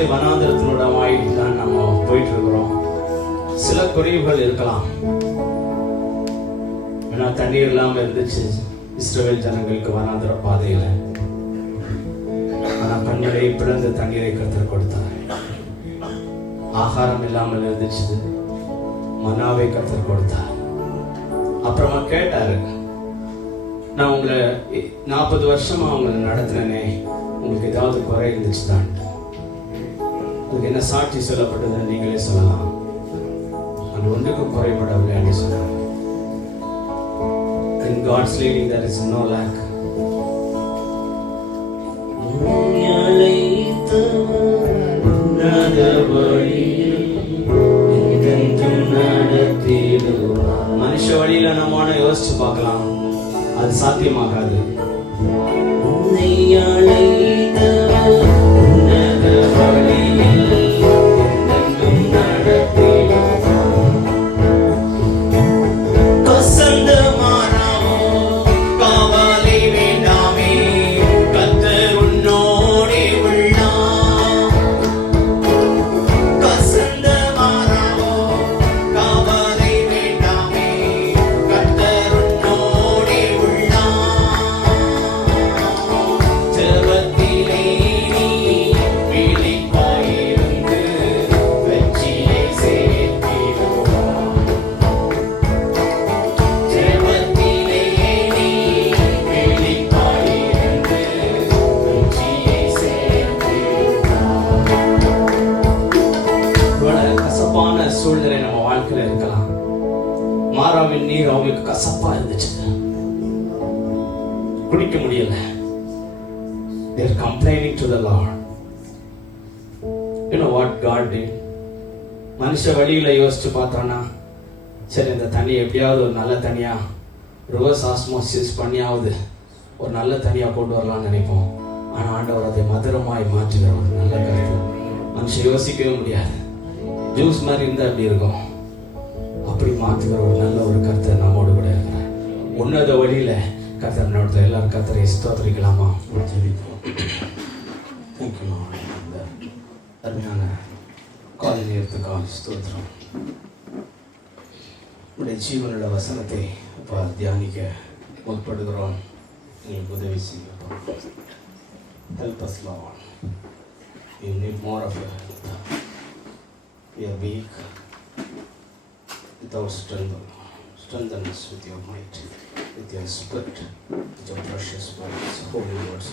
சிறை வனாந்திரத்தினோடமாய் தான் நம்ம போயிட்டு இருக்கிறோம். சில குறைவுகள் இருக்கலாம். ஏன்னா தண்ணீர் இல்லாம இருந்துச்சு இஸ்ரவேல் ஜனங்களுக்கு வனாந்திர பாதையில. ஆனா கண்களை பிளந்து தண்ணீரை கர்த்தர் கொடுத்தார். ஆகாரம் இல்லாமல் இருந்துச்சு, மன்னாவை கர்த்தர் கொடுத்தார். அப்புறமா கேட்டாரு, நான் உங்களை 40 வருஷமா உங்களை நடத்தினே, உங்களுக்கு ஏதாவது குறை இருந்துச்சுதான், உங்களுக்கு என்ன சாட்சி சொல்லப்பட்டதுன்னு நீங்களே சொல்லலாம். அது ஒன்றுக்கும் குறைபடவில்லை என்று சொன்னார். In God's leading there is no lack. மனுஷ வழியில நம்ம யோசிச்சு பார்க்கலாம், அது சாத்தியமாகாது. சூழ்நிலை நம்ம வாழ்க்கையில இருக்கலாம். மாறாவின் நீர் அவங்களுக்கு கசப்பா இருந்துச்சு, குடிக்க முடியல. They are complaining to the Lord. You know what God did? மனுஷ வழியில யோசிச்சு பார்த்தோம்னா, சரி இந்த தண்ணி எப்படியாவது ஒரு நல்ல தண்ணியா ரிவர்ஸ் ஆஸ்மோசிஸ் பண்ணியாவது ஒரு நல்ல தண்ணியா கொண்டு வரலாம்னு நினைப்போம். ஆனா ஆண்டவர் அதை மதுரமாய் மாற்றுகிற ஒரு நல்ல கருத்து மனுஷன் யோசிக்கவே முடியாது. ஜூஸ் மாதிரி இருந்தா அப்படி இருக்கும், அப்படி மாற்றுகிற ஒரு நல்ல ஒரு கர்த்தர் நம்மோடு கூட இருக்கிறார். உன்னத வழியில கர்த்தர் நடத்த எல்லாரும் கர்த்தரை ஸ்தோத்திரிக்கலாமா? அருமையான காலை நேரத்துக்காக ஸ்தோத்திரம். உடைய ஜீவனோட வசனத்தை இப்போ தியானிக்க முற்படுகிறோம். எங்களுக்கு உதவி செய்யப்போம். Help us, Lord. We need more of your help. We are weak without strength. Strengthen us with your might, with your spirit, with your precious words, holy words.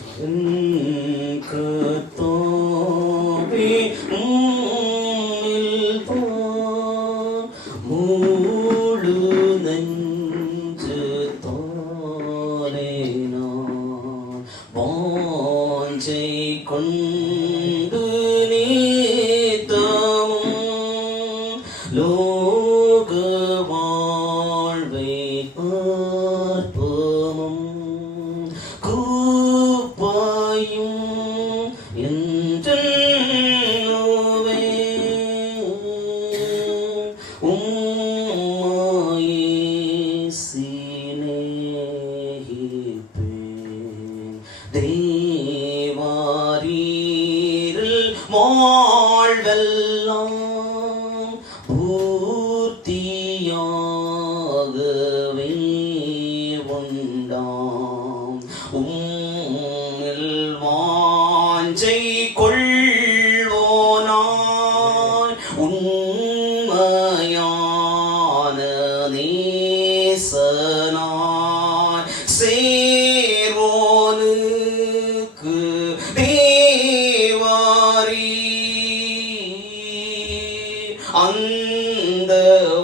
அந்த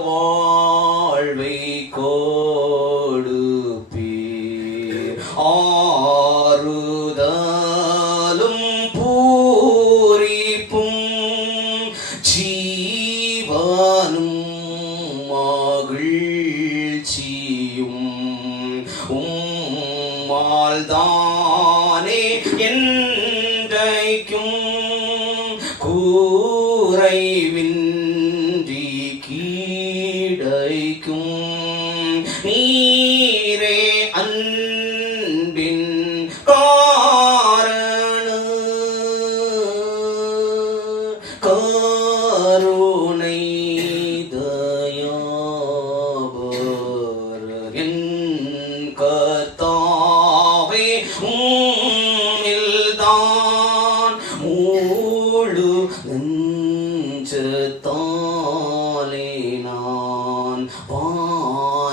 வாழ்வை கொடுப்பீர், ஆறுதலும் பூரிப்பும் ஜீவனும் மகிழ்ச்சியும் உம்மால் தானே என்றைக்கும் கூரைவின் நீரே அன்பின் காரணம்.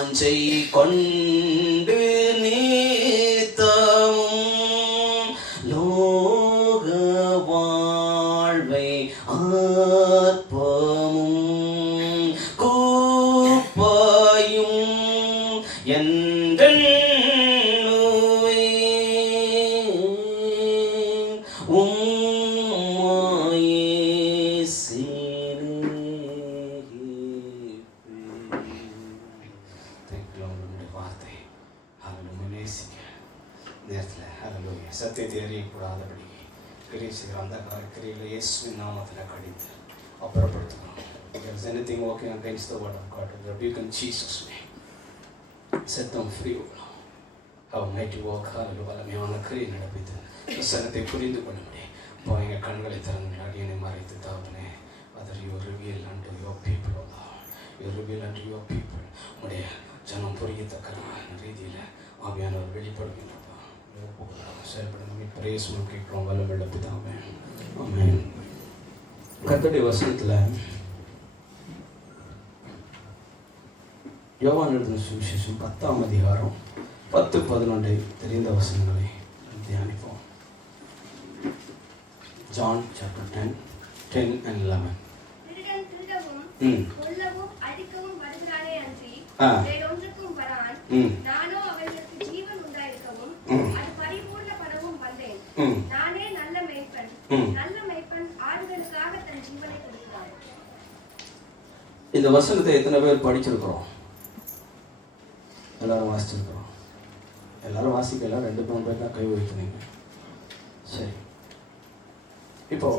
வாஞ்சை கொண்டு நீத்தவும் லோக வாழ்வை ஆர்ப்பமும் கூப்பாயும் என்றென்னுவே உம்மாயே வார்த்தை நேரத்தில் ஹல்லேலூயா சத்தியத்தை அறியக்கூடாதபடி கிரியை செய்கிற அந்த கிரியில் இயேசுவின் நாமத்தில் கடித்து அப்புறப்படுத்தணும். If there is anything working against the word of God, rebuke in Jesus' name. Set them free. Have mighty work. Hallelujah. வல்லமையான கிரியை நடப்பித்து வசனத்தை புரிந்து கொள்ள முடியும். இப்போ எங்கள் கண்களை திறந்து அடியனை மறைத்து தாவனே other you reveal unto your people, O Lord. You reveal unto your people. உடைய ஜனம் புரியத்தக்க ரீதியில் ஆவியானவர் வெளிப்படுகின்றப்பா செயல்படுங்க. பிரேஸ் கேட்கிறோம் வல்லமையுள்ள பிதாவே. ஆமென். கர்த்தருடைய வசனத்தில் யோவான் எழுதின சுவிசேஷம் 10ஆம் அதிகாரம் 10-11 தெரிந்த வசனங்களை தியானிப்போம். John chapter 10 and 11. நானோ அவர்களுக்கு ஜீவன் உண்டாயிருக்கவும் அது பரிபூர்ணப்படவும் வந்தேன். நானே நல்ல மேய்ப்பன். நல்ல மேய்ப்பன் ஆடுகளுக்காக தன் ஜீவனை கொடுக்கிறார். இந்த வசனத்தை எத்தனை பேர் படிச்சிருக்கிறோம்? எல்லாரும் வாசிச்சிருக்கிறோம். எல்லாரும் வாசிக்கலாம். 2-3 பேர் தான் கை வைக்கிறீங்க. சரி, இப்போ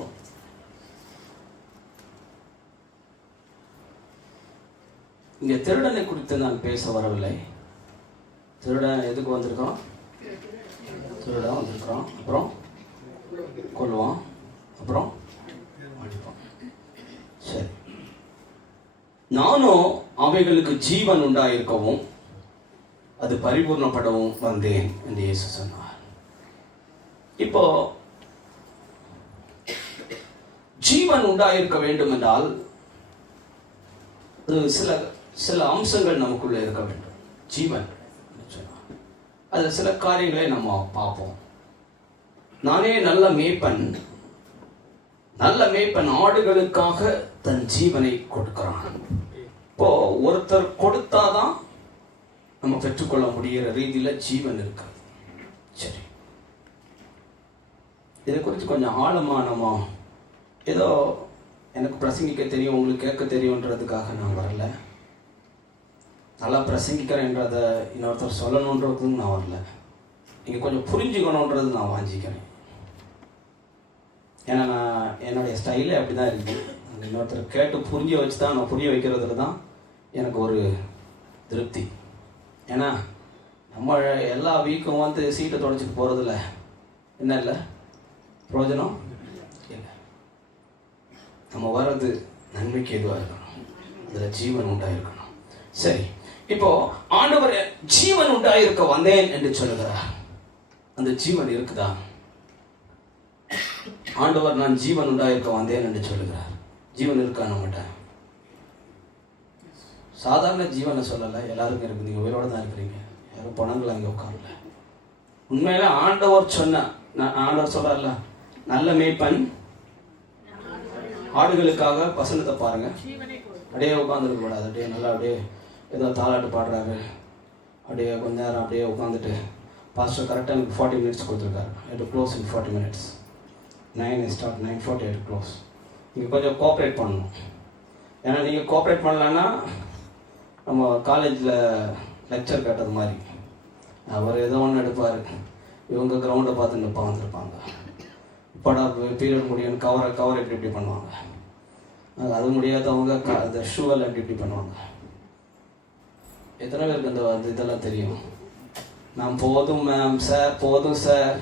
இங்கே திருடனை குறித்து நான் பேச வரவில்லை. திருடன் எதுக்கு வந்திருக்கான்? திருடன் வந்திருக்கான், அப்புறம் கொல்லுவான், அப்புறம் அடிப்பான். சரி, நானும் அவைகளுக்கு ஜீவன் உண்டாயிருக்கவும் அது பரிபூர்ணப்படவும் வந்தேன் என்று இயேசு சொன்னார். இப்போ ஜீவன் உண்டாயிருக்க வேண்டும் என்றால் சில அம்சங்கள் நமக்குள்ள இருக்க வேண்டும். ஜீவன் அதில் சில காரியங்களை நம்ம பார்ப்போம். நானே நல்ல மேய்ப்பன். நல்ல மேய்ப்பன் ஆடுகளுக்காக தன் ஜீவனை கொடுக்கிறான். இப்போ ஒருத்தர் கொடுத்தாதான் நம்ம பெற்றுக்கொள்ள முடிகிற ரீதியில ஜீவன் இருக்காது. சரி, இதை குறித்து கொஞ்சம் ஆழமா நம்ம ஏதோ எனக்கு பிரசங்கிக்க தெரியும், உங்களுக்கு கேட்க தெரியும்ன்றதுக்காக நான் வரல. நல்லா பிரசங்கிக்கிறேன்றதை இன்னொருத்தர் சொல்லணுன்றதும் நான் வரல. நீங்கள் கொஞ்சம் புரிஞ்சுக்கணுன்றது நான் வாஞ்சிக்கிறேன். ஏன்னா நான் என்னுடைய ஸ்டைலே அப்படி தான் இருக்குது. இன்னொருத்தர் கேட்டு புரிய வச்சு தான் நான் புரிய வைக்கிறதுல தான் எனக்கு ஒரு திருப்தி. ஏன்னா நம்ம எல்லா வீக்கும் வந்து சீட்டை தொடச்சிட்டு போகிறதில்ல என்ன இல்லை பிரயோஜனம் இல்லை. நம்ம வர்றது நன்மைக்கு எதுவாக இருக்கணும், அதில் ஜீவன் உண்டாயிருக்கணும். சரி, இப்போ ஆண்டவர் ஜீவன் உண்டாயிருக்க வந்தேன் என்று சொல்லுகிறார். அந்த ஜீவன் இருக்குதா? ஆண்டவர் நான் ஜீவன் உண்டாயிருக்க வந்தேன் என்று சொல்லுகிறார். ஜீவன் இருக்கா நம்மகிட்ட? சாதாரண ஜீவனை சொல்லலை, எல்லாருக்கும் இருக்கு. நீங்கள் உயிரோட தான் இருக்கிறீங்க, யாரும் பணங்கள் அங்கே உட்காரல. உண்மையில ஆண்டவர் சொன்ன, ஆண்டவர் சொல்றாருல, நல்ல மேய்ப்பன் ஆடுகளுக்காக வசனத்தை பாருங்க. அப்படியே உட்காந்துருக்க கூடாது. அப்படியே நல்லா அப்படியே ஏதோ தாலாட்டு பாடுறாரு, அப்படியே கொஞ்ச நேரம் அப்படியே உட்காந்துட்டு பாஸ்டர் கரெக்டாக எனக்கு 40 minutes கொடுத்துருக்காரு. I have to close in 40 minutes. 9 start, 9:40 I have to close. நீங்கள் கொஞ்சம் கோஆப்ரேட் பண்ணணும். ஏன்னா நீங்கள் கோஆப்ரேட் பண்ணலன்னா நம்ம காலேஜில் லெக்சர் கேட்டது மாதிரி அவர் ஏதோ ஒன்று எடுப்பார், இவங்க கிரவுண்டை பார்த்து வந்துருப்பாங்க. இப்போடா பீரியட் முடியும், கவர் இப்படி பண்ணுவாங்க. அது முடியாதவங்க அந்த ஷூவெல்லாம் இப்படி பண்ணுவாங்க. எத்தனை பேருக்கு அந்த இதெல்லாம் தெரியும்? நான் போதும் மேம் சார், போதும் சார்.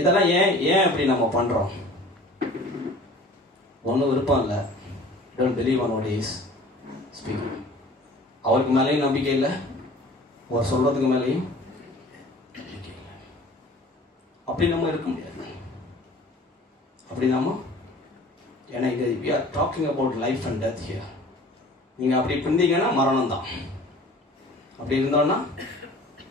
இதெல்லாம் ஏன் அப்படி நம்ம பண்ணுறோம்? ஒன்றும் விருப்பம் இல்லை. Don't believe on what is speaking. அவருக்கு மேலேயும் நம்பிக்கை இல்லை, அவர் சொல்கிறதுக்கு மேலேயும் நம்பிக்கை இல்லை. அப்படி நம்ம இருக்க முடியாது. அப்படி நம்ம, ஏன்னா இது we are talking about life and death here. நீங்கள் அப்படி இருந்தீங்கன்னா மரணம் தான். அப்படி இருந்தோன்னா,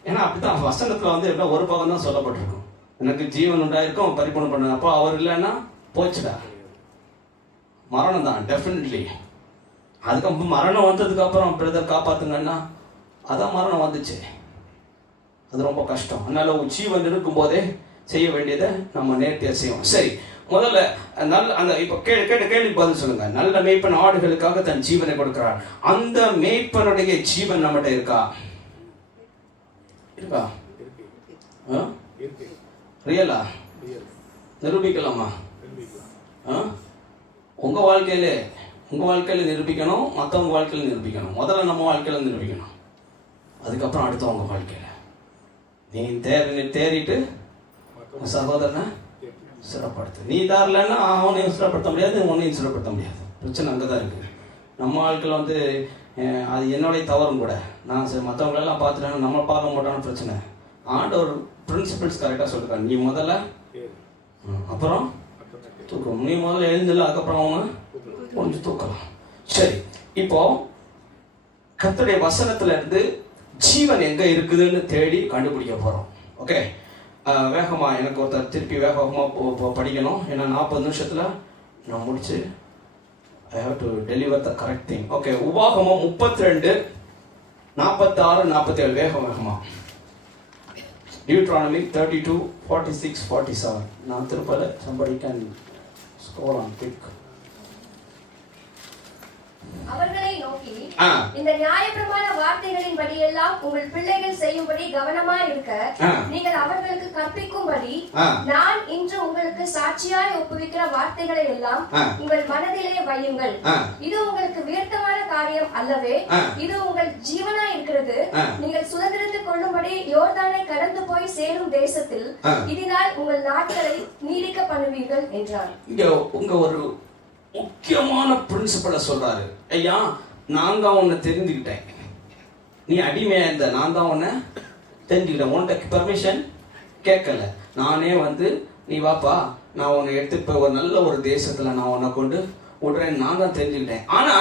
ஏன்னா அப்படித்தான் வசனத்தில் வந்து என்ன ஒரு பக்கம் தான் சொல்லப்பட்டிருக்கும், எனக்கு ஜீவன் உண்டாயிருக்கும் பரிபூர்ணம் பண்ண. அப்போ அவர் இல்லைன்னா போச்சுடா, மரணம் தான் டெஃபினெட்லி. அதுக்கப்புறம் மரணம் வந்ததுக்கப்புறம் பிரதர் காப்பாற்றுங்கன்னா, அதான் மரணம் வந்துச்சு, அது ரொம்ப கஷ்டம். அதனால ஜீவன் இருக்கும் போதே செய்ய வேண்டியதை நம்ம நேர்த்தியாக செய்வோம். சரி, முதல்ல நல்ல அந்த இப்போ கேள்வி பதில் சொல்லுங்க. நல்ல மேய்ப்பன் ஆடுகளுக்காக தன் ஜீவனை கொடுக்கிறார். அந்த மேய்ப்பனுடைய ஜீவன் நம்மகிட்ட இருக்கா? இருக்கா? ரியலா? நிரூபிக்கலாமா? உங்க வாழ்க்கையில நிரூபிக்கணும், மற்றவங்க வாழ்க்கையில நிரூபிக்கணும். முதல்ல நம்ம வாழ்க்கையில நிரூபிக்கணும், அதுக்கப்புறம் அடுத்தவங்க வாழ்க்கையில. நீ தேறிட்டு சகோதரனை சிறப்படுத்து. நீ தாரலன்னா அவனையும் சிறப்படுத்த முடியாது, உன்னையும் சிறப்படுத்த முடியாது. பிரச்சனை அங்கதான் இருக்கு. நம்ம வாழ்க்கையில வந்து அது என்னுடைய தவறும் கூட. நான் சரி மற்றவங்களெல்லாம் பார்த்துட்டேன், நம்ம பார்க்க மாட்டோம்னு பிரச்சனை. ஆண்டவர் பிரின்சிபல்ஸ் கரெக்டாக சொல்லிருக்காங்க. நீ முதல்ல, அப்புறம் தூக்கம். நீ முதல்ல எழுந்தில்ல, அதுக்கப்புறம் அவங்க கொஞ்சம் தூக்கலாம். சரி, இப்போ கர்த்தருடைய வசனத்துல இருந்து ஜீவன் எங்க இருக்குதுன்னு தேடி கண்டுபிடிக்க போறோம். ஓகே, வேகமா எனக்கு ஒருத்தர் திருப்பி வேகமா படிக்கணும். ஏன்னா 40 நிமிஷத்துல நான் முடிச்சு I have to deliver the correct thing. Okay, உபாகமம் 32 46 47 வேகமா. Deuteronomy 32 46 47. நான் திருப்பல, somebody can scroll on quick. அவர்களை நோக்கி, இந்த நியாயப்பிரமாண வார்த்தைகளின் படியெல்லாம் உங்கள் பிள்ளைகள் செய்யும்படி கவனமாய் இருக்க நீங்கள் அவர்களுக்கு கற்பிக்கும்படி நான் இன்று உங்களுக்கு சாட்சியாய் ஒப்புவிக்கிற வார்த்தைகளை எல்லாம் உங்கள் மனதிலே வையுங்கள். இது உங்களுக்கு வியர்த்தமான காரியம் அல்லவே, இது உங்கள் ஜீவனாய் இருக்கிறது. நீங்கள் சுதந்திரத்துக் கொள்ளும்படி யோர்தானை கடந்து போய் சேரும் தேசத்தில் இதனால் உங்கள் நாட்களை நீடிக்க பண்ணுவீர்கள் என்றார். உங்க ஒரு முக்கியமான பிரின்சிபலை சொல்றாரு. ஐயா, நான் தான் உன்னை தெரிஞ்சுக்கிட்டேன், நீ அடிமையா இருந்த, நான் தான் உன்னை தெரிஞ்சுக்கிட்டேன், உன்கிட்ட பெர்மிஷன் கேட்கல. நானே வந்து நீ வாப்பா, நான் உன்னை எடுத்து இப்போ ஒரு நல்ல ஒரு தேசத்துல நான் உன்னை கொண்டு விடுறேன், நான் தான் தெரிஞ்சுக்கிட்டேன். ஆனா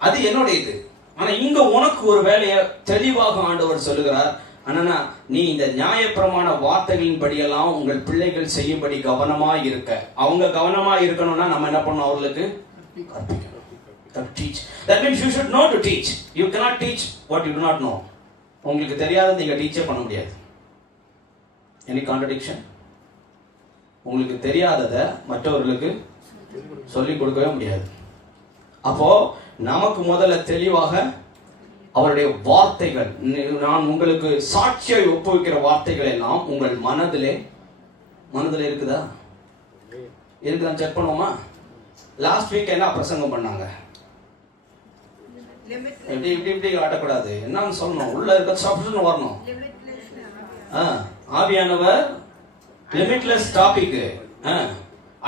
அது என்னுடைய இது. ஆனா இங்க உனக்கு ஒரு வேலையை தெளிவாக ஆண்டவர் சொல்லுகிறார். ஆனா நீ இந்த நியாயப்பிரமாண வார்த்தைகளின் படியெல்லாம் உங்கள் பிள்ளைகள் செய்யும்படி கவனமா இருக்க. அவங்க கவனமா இருக்கணும்னா நம்ம என்ன பண்ணணும்? அவர்களுக்கு கற்பிக்கணும். Teach. That means you should know to teach. You cannot teach what you do not know. உங்களுக்கு தெரியாத நீங்க டீச்சே பண்ண முடியாது. Any contradiction? உங்களுக்கு தெரியாததை மற்றவர்களுக்கு சொல்லிக் கொடுக்கவே முடியாது. அப்போ நமக்கு முதல்ல தெளிவாக அவருடைய வார்த்தைகள், நான் உங்களுக்கு சாட்சியை ஒப்புவிக்கிற வார்த்தைகள் எல்லாம் உங்கள் மனதிலே இருக்குதா? இருக்குதான் செக் பண்ணுவோமா? லாஸ்ட் வீக் என்ன பிரசங்கம் பண்ணாங்க? இப்படி ஆட்டக்கூடாது, என்னன்னு சொல்லணும், உள்ள இருக்க சப்ஸ்டியூஷன் வரணும். ஆவியானவர் லிமிட்லெஸ் டாபிக்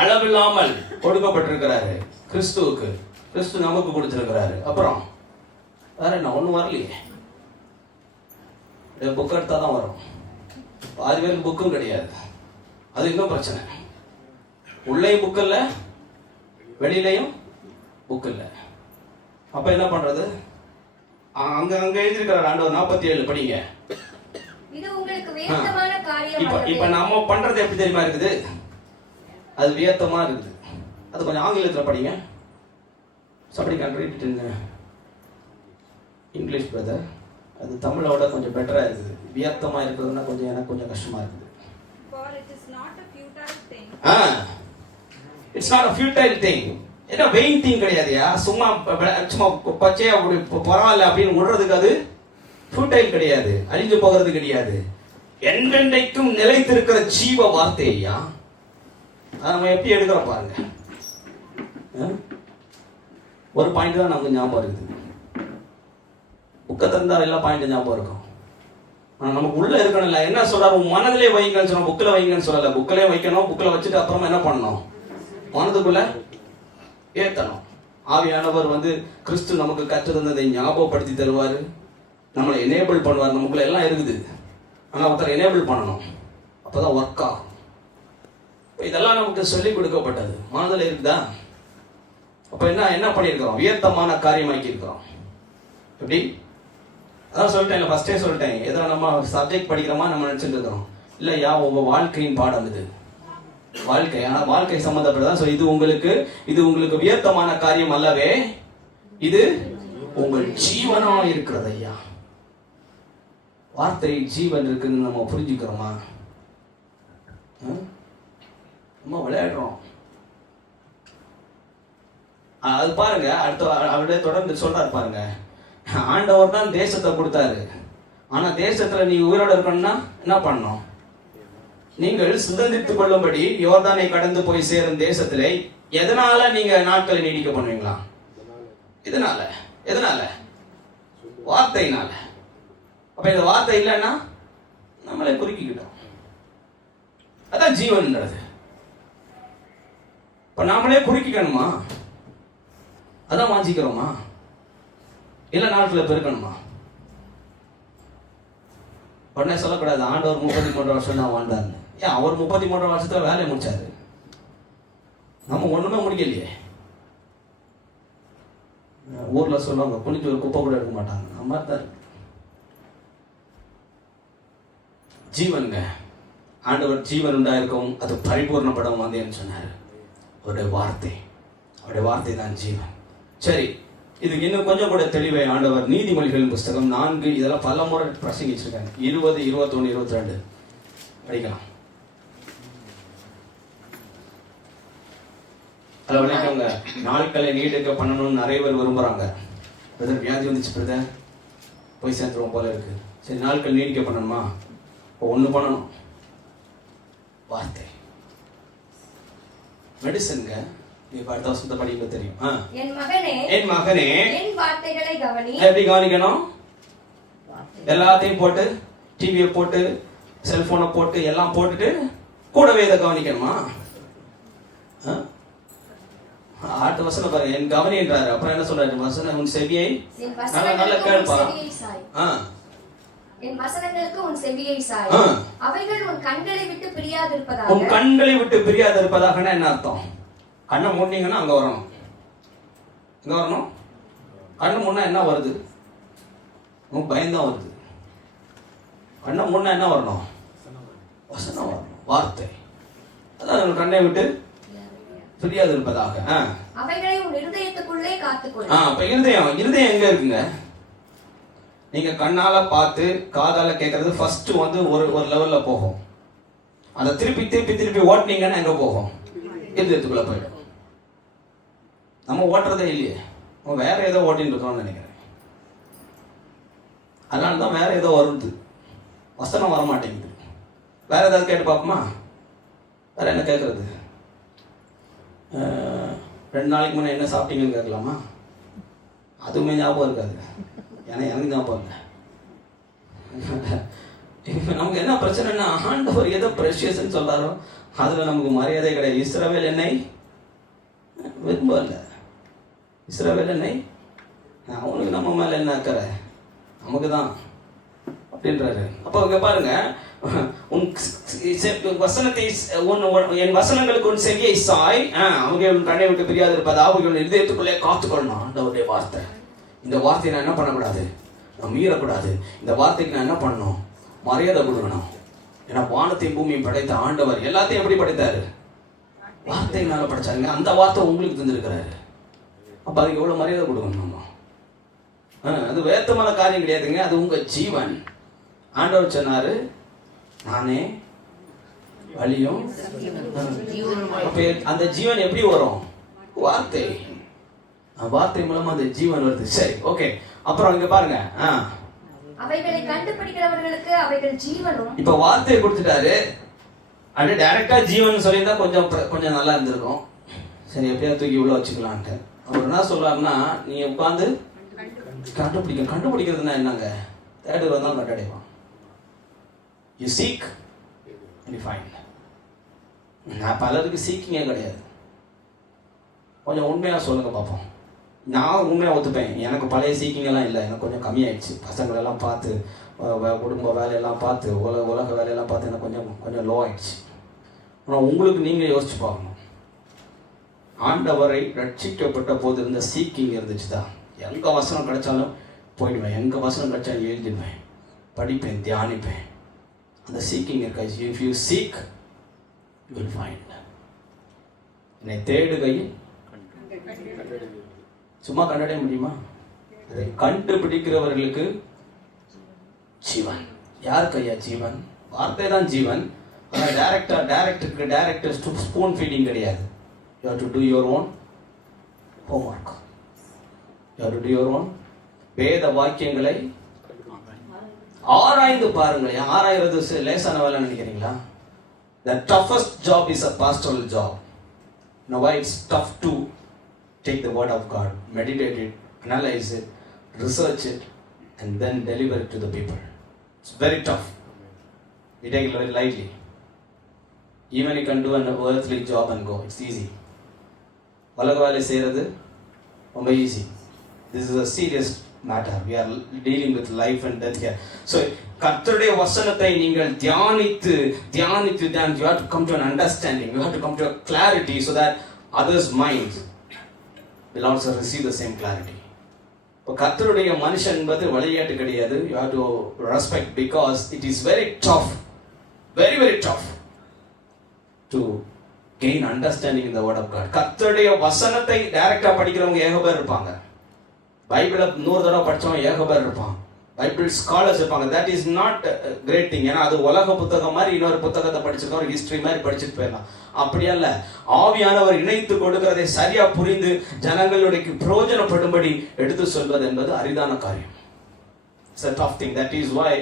அளவில்லாமல் கொடுக்கப்பட்டிருக்கிறாரு கிறிஸ்துவுக்கு. கிறிஸ்து நமக்கு கொடுத்திருக்கிறாரு. அப்புறம் வேற என்ன? ஒன்றும் வரலையே. புக் எடுத்தா தான் வரும். பாதி பேருக்கு புக்கும் கிடையாது. அது இன்னும் பிரச்சனை. உள்ளேயும் புக் இல்லை, வெளியிலையும் புக் இல்லை. அப்ப என்ன பண்றது? அங்க எழுதியிருக்கிறார் ஆண்டவர் 47 படிங்க. இப்ப நாம பண்றது எப்படி தெரியுமா இருக்குது? அது வியர்த்தமா இருக்குது. அது கொஞ்சம் ஆங்கிலத்தில் படிங்க. Somebody can read it in English, brother. அது தமிழோட கொஞ்சம் பெட்டரா இருக்குது. வியர்த்தமா இருக்குதுன்னா கொஞ்சம் எனக்கு கொஞ்சம் கஷ்டமா இருக்குது. For it is not a futile thing. It's not a futile thing. என்ன வெயின் திங் கிடையாதுயா. சும்மா பச்சையா பரவாயில்ல அப்படின்னு விடுறதுக்கு அது ஃபியூட்டைல் கிடையாது, அழிஞ்சு போகிறது கிடையாது. என்றென்றைக்கும் நிலைத்திருக்கிற ஜீவ வார்த்தையா. நம்ம எப்படி எடுக்கிறோம் பாருங்க. ஒரு பாயிண்ட் தான் நமக்கு ஞாபகம் இருக்குது. புக்கை தந்தா எல்லா பாயிண்ட் ஞாபகம் இருக்கும். ஆனால் நமக்கு உள்ள இருக்கணும்ல. என்ன சொல்றாரு? மனதிலே வைங்கன்னு சொன்னா, புக்கில் வைங்கன்னு சொல்லல. புக்கிலே வைக்கணும். புக்கில் வச்சுட்டு அப்புறமா என்ன பண்ணணும்? மனதுக்குள்ள ஏத்தணும். ஆவியானவர் வந்து கிறிஸ்து நமக்கு கற்று தந்ததை ஞாபகப்படுத்தி தருவாரு. நம்மளை எனேபிள் பண்ணுவார். நமக்குள்ள எல்லாம் இருக்குது, ஆனால் ஒருத்தர் எனேபிள் பண்ணணும். அப்பதான் ஒர்க் ஆகும். இதெல்லாம் நமக்கு சொல்லிக் கொடுக்கப்பட்டது. மனதில் இருக்குதா? அப்ப என்ன பண்ணியிருக்கிறோம்? உயர்த்தமான காரியமாக்கி இருக்கிறோம். எப்படி? அதான் சொல்லிட்டேன், ஃபர்ஸ்டே சொல்லிட்டேன், ஏதோ நம்ம சப்ஜெக்ட் படிக்கிறோமா நம்ம நினைச்சிட்டு இருக்கிறோம். இல்லையா, உங்க வாழ்க்கையின் பாடம் இது. வாழ்க்கை, ஆனா வாழ்க்கை சம்பந்தப்பட்டதான். இது உங்களுக்கு உயர்த்தமான காரியம் அல்லவே, இது உங்கள் ஜீவனா இருக்கிறது ஐயா. வார்த்தை ஜீவன் இருக்குன்னு நம்ம புரிஞ்சுக்கிறோமா? நம்ம விளையாடுறோம். அது பாருங்க, அவருடைய தொடர்ந்து சொல்றாரு பாருங்க, ஆண்டவர் தான் தேசத்தை கொடுத்தாரு. ஆனா தேசத்துல நீ உயிரோட இருக்கணும்னா என்ன பண்ணணும்? நீங்கள் சுதந்திரித்துக் கொள்ளும்படி யோர்தானை கடந்து போய் சேரும் தேசத்திலே எதனால நீங்க நாட்களை நீடிக்க பண்ணுவீங்களா? எதனால? வார்த்தையினால. அப்ப இந்த வார்த்தை இல்லைன்னா நம்மளே குறுக்கிக்கிட்டோம். அதான் ஜீவன்ன்றது. இப்ப நாமளே குறுக்கிக்கணுமா? அதான் வாஞ்சிக்கிறோமா? இல்ல நாட்களை பெருக்கணுமா? உடனே சொல்லக்கூடாது ஆண்டவர் 33 வருஷம் தான் வாழ்ந்தாருன்னு. ஏன் அவர் 33 வருஷத்துல வேலையை முடிச்சாரு, நம்ம ஒண்ணுமே முடிக்கலையே. ஊர்ல சொல்லுவாங்க, குளிச்சு ஒரு குப்பை கூட எடுக்க மாட்டாங்க. நம்ம தான் ஜீவனுங்க. ஆண்டவர் ஜீவன் உண்டாயிருக்கும், அது பரிபூர்ணப்படும் வந்தேன்னு சொன்னாரு. அவருடைய வார்த்தை தான் ஜீவன். சரி, இதுக்கு இன்னும் கொஞ்சம் கூட தெளிவை ஆண்டவர் நீதிமொழிகளின் புஸ்தகம் 4, இதெல்லாம் பல முறை பிரசங்கிச்சிருக்காங்க. 20, 21, 22 படிக்கலாம். அதில் விளையாடுங்க, நாட்களை நீடிக்க பண்ணணும்னு நிறைய பேர் விரும்புறாங்க. பிரதர் வியாதி வந்துச்சு பிரதர், போய் சேர்ந்துருவோம் போல இருக்கு. சரி, நாட்கள் நீடிக்க பண்ணணுமா? ஒண்ணு பண்ணணும், வார்த்தை. மெடிசனுங்க. அடுத்த வருஷத்தை படிக்க தெரியும். என் மகனே என் வார்த்தைகளை கவனி. எப்படி கவனிக்கணும்? எல்லாத்தையும் போட்டு, டிவியை போட்டு, செல்போனை போட்டு, எல்லாம் போட்டுட்டு கூடவே இதை கவனிக்கணுமா? அடுத்த வசனம் பாருங்க, என் கவனி என்றாரு. அப்புறம் என்ன சொல்றாரு? வசனம் உன் செவியை நல்ல கேள்பா. என் வசனங்களுக்கு உன் செவியை சாய். அவைகள் உன் கண்களை விட்டு பிரியாதிருப்பதாக. உன் கண்களை விட்டு பிரியாதிருப்பதாகனா என்ன அர்த்தம்? கண்ணை மூடினீங்கன்னா அங்க வரணும். கண்ணு முன்னா என்ன வருது? பயம்தான் வருது. கண்ணை முன்னா என்ன வரணும்? வசனம் வரணும், வார்த்தை. அதான் கண்ணை விட்டு பிரியாது இருப்பதாக. அவைகளை உன் இருதயத்துக்குள்ளே காத்துக்கொள். அப்ப இருதயம் எங்க இருக்குங்க? நீங்க கண்ணால பார்த்து காதால கேட்கறது ஃபர்ஸ்ட் வந்து ஒரு லெவல்ல போகும். அதை திருப்பி ஓட்டினீங்கன்னா எங்க போகும்? இருதயத்துக்குள்ள போயிடும். நம்ம ஓட்டுறதே இல்லையே, வேற ஏதோ ஓட்டின்னு இருக்கோம்னு நினைக்கிறேன். அதனாலதான் வேற ஏதோ வருது, வசனம் வர மாட்டேங்குது. வேற ஏதாவது கேட்டு பார்ப்போமா? வேற என்ன கேட்கறது? 2 நாளைக்கு முன்னே என்ன சாப்பிட்டீங்கன்னு கேட்கலாமா? அதுவுமே ஞாபகம் இருக்காது. ஏன்னா எனக்கு ஞாபகம் இல்லை. நமக்கு என்ன பிரச்சனைன்னா, ஆண்டவர் ஏதோ பிரஷியஸ்ன்னு சொல்றாரோ அதுல நமக்கு மரியாதை கிடையாது. இஸ்ரவேல் என்னை விரும்பல. இஸ்ரவேல் என்னை, அவனுக்கு நம்ம மேல என்ன அக்கறை? நமக்கு தான் அப்படின்றாரு. அப்ப இங்க பாருங்க, என் வசனங்களுக்கு உன் செவியை சாய். அவங்க கண்ணை விட்டு பிரியாது இருப்பது, அவங்க இருதயத்துக்குள்ளே காத்துக்கொள்ளணும். ஆண்டவருடைய வார்த்தை. இந்த வார்த்தையை நான் என்ன பண்ணக்கூடாது? நான் மீறக்கூடாது. இந்த வார்த்தைக்கு நான் என்ன பண்ணணும்? மரியாதை கொடுக்கணும். ஏன்னா வானத்தையும் பூமியும் படைத்த ஆண்டவர் எல்லாத்தையும் எப்படி படைத்தாரு? வார்த்தையினால படைச்சாங்க. அந்த வார்த்தை உங்களுக்கு தந்திருக்கிறாரு. அப்ப அதுக்கு எவ்வளவு மரியாதை கொடுக்கணும் நம்ம? அது வேத்தமான காரியம் கிடையாதுங்க, அது உங்க ஜீவன். ஆண்டவர் சொன்னாரு, நானே வழியும். அந்த ஜீவன் எப்படி வரும்? வார்த்தை. வார்த்தை மூலமா அந்த ஜீவன் வருது. சரி, ஓகே. அப்புறம் இங்க பாருங்க, அவைகளை கண்டுபிடிக்கிறவர்களுக்கு அவைகள் ஜீவனும். இப்ப வார்த்தையை கொடுத்துட்டாரு. அப்படியே டைரக்டா ஜீவன் சொல்லியிருந்தா கொஞ்சம் நல்லா இருந்திருக்கும். சரி, எப்படியா தூக்கி உள்ள வச்சுக்கலான்ட்டு. அவர் என்ன சொல்றாருன்னா, நீ உட்காந்து கண்டுபிடிக்கிறதுனா என்னங்க? தேடுறது தான் கட்டடைவான். You seek and you find. நான் பலருக்கு சீக்கிங்கே கிடையாது. கொஞ்சம் உண்மையா சொல்லுங்க பார்ப்போம். நான் உண்மையாக ஒத்துப்பேன், எனக்கு பழைய சீக்கிங்கெல்லாம் இல்லை. எனக்கு கொஞ்சம் கம்மியாயிடுச்சு. பசங்களெல்லாம் பார்த்து, குடும்ப வேலையெல்லாம் பார்த்து, உலக வேலையெல்லாம் பார்த்து எனக்கு கொஞ்சம் லோ ஆயிடுச்சு. ஆனால் உங்களுக்கு நீங்கள் யோசிச்சு பார்க்கணும். ஆண்டவரை ரட்சிக்கப்பட்ட போது இருந்த சீக்கிங் இருந்துச்சு தான். எங்க வசனம் கிடைச்சாலும் போயிடுவேன், எங்க வசனம் கிடைச்சாலும் எழுதிடுவேன், படிப்பேன், தியானிப்பேன். அந்த சீக்கிங் இருக்காச்சு. If you seek you will find. என்னை தேடுகையில் சும்மா கண்டடைய முடியுமா? அதை கண்டுபிடிக்கிறவர்களுக்கு ஜீவன். யாருக்கு ஐயா ஜீவன்? வார்த்தை தான் ஜீவன். ஆனால் டைரக்டர் ஸ்பூன் ஃபீடிங் கிடையாது. You have to two your own homework. You have to two your own. வேத வாக்கியங்களை ஆராய்ந்து பாருங்கள். ஆராய்றது லேசான வேலை நினைக்கிறீங்களா? The toughest job is a pastoral job. Now why it's tough to take the word of God, meditate it, analyze it, research it, and then deliver it to the people. It's very tough. We take it very lightly. Even you can do an earthly job and go. It's easy. உலக வேலை செய்கிறது ரொம்ப easy. This is a serious matter. We are dealing with life and death here. So கர்த்தருடைய வசனத்தை நீங்கள் தியானித்து then you have to come to an understanding. You have to come to a clarity so that others' minds will also receive the same clarity. இப்போ கர்த்தருடைய மனுஷன் என்பது விளையாட்டு கிடையாது. You have to respect because it is very tough, very very tough to gain understanding in the word of God. கர்த்தருடைய வசனத்தை டைரக்டா படிக்கிறவங்க ஏக பேர் இருப்பாங்க. பைபிளை 100 தடவை படிச்சவங்க ஏக பேர் இருப்பான். பைபிள் ஸ்காலர்ஸ் இருப்பாங்க. That is not great thing. ஏன்னா அது உலக புத்தகம் மாதிரி இன்னொரு புத்தகத்தை படிச்சிருக்கோம், ஒரு ஹிஸ்டரி மாதிரி படிச்சுட்டு போயிடலாம். அப்படியே அல்ல. ஆவியானவர் இணைத்து கொடுக்கிறதை சரியா புரிந்து ஜனங்களுடைய பிரயோஜனப்படும்படி எடுத்து சொல்வது என்பது அரிதான காரியம். It's a tough thing. That is why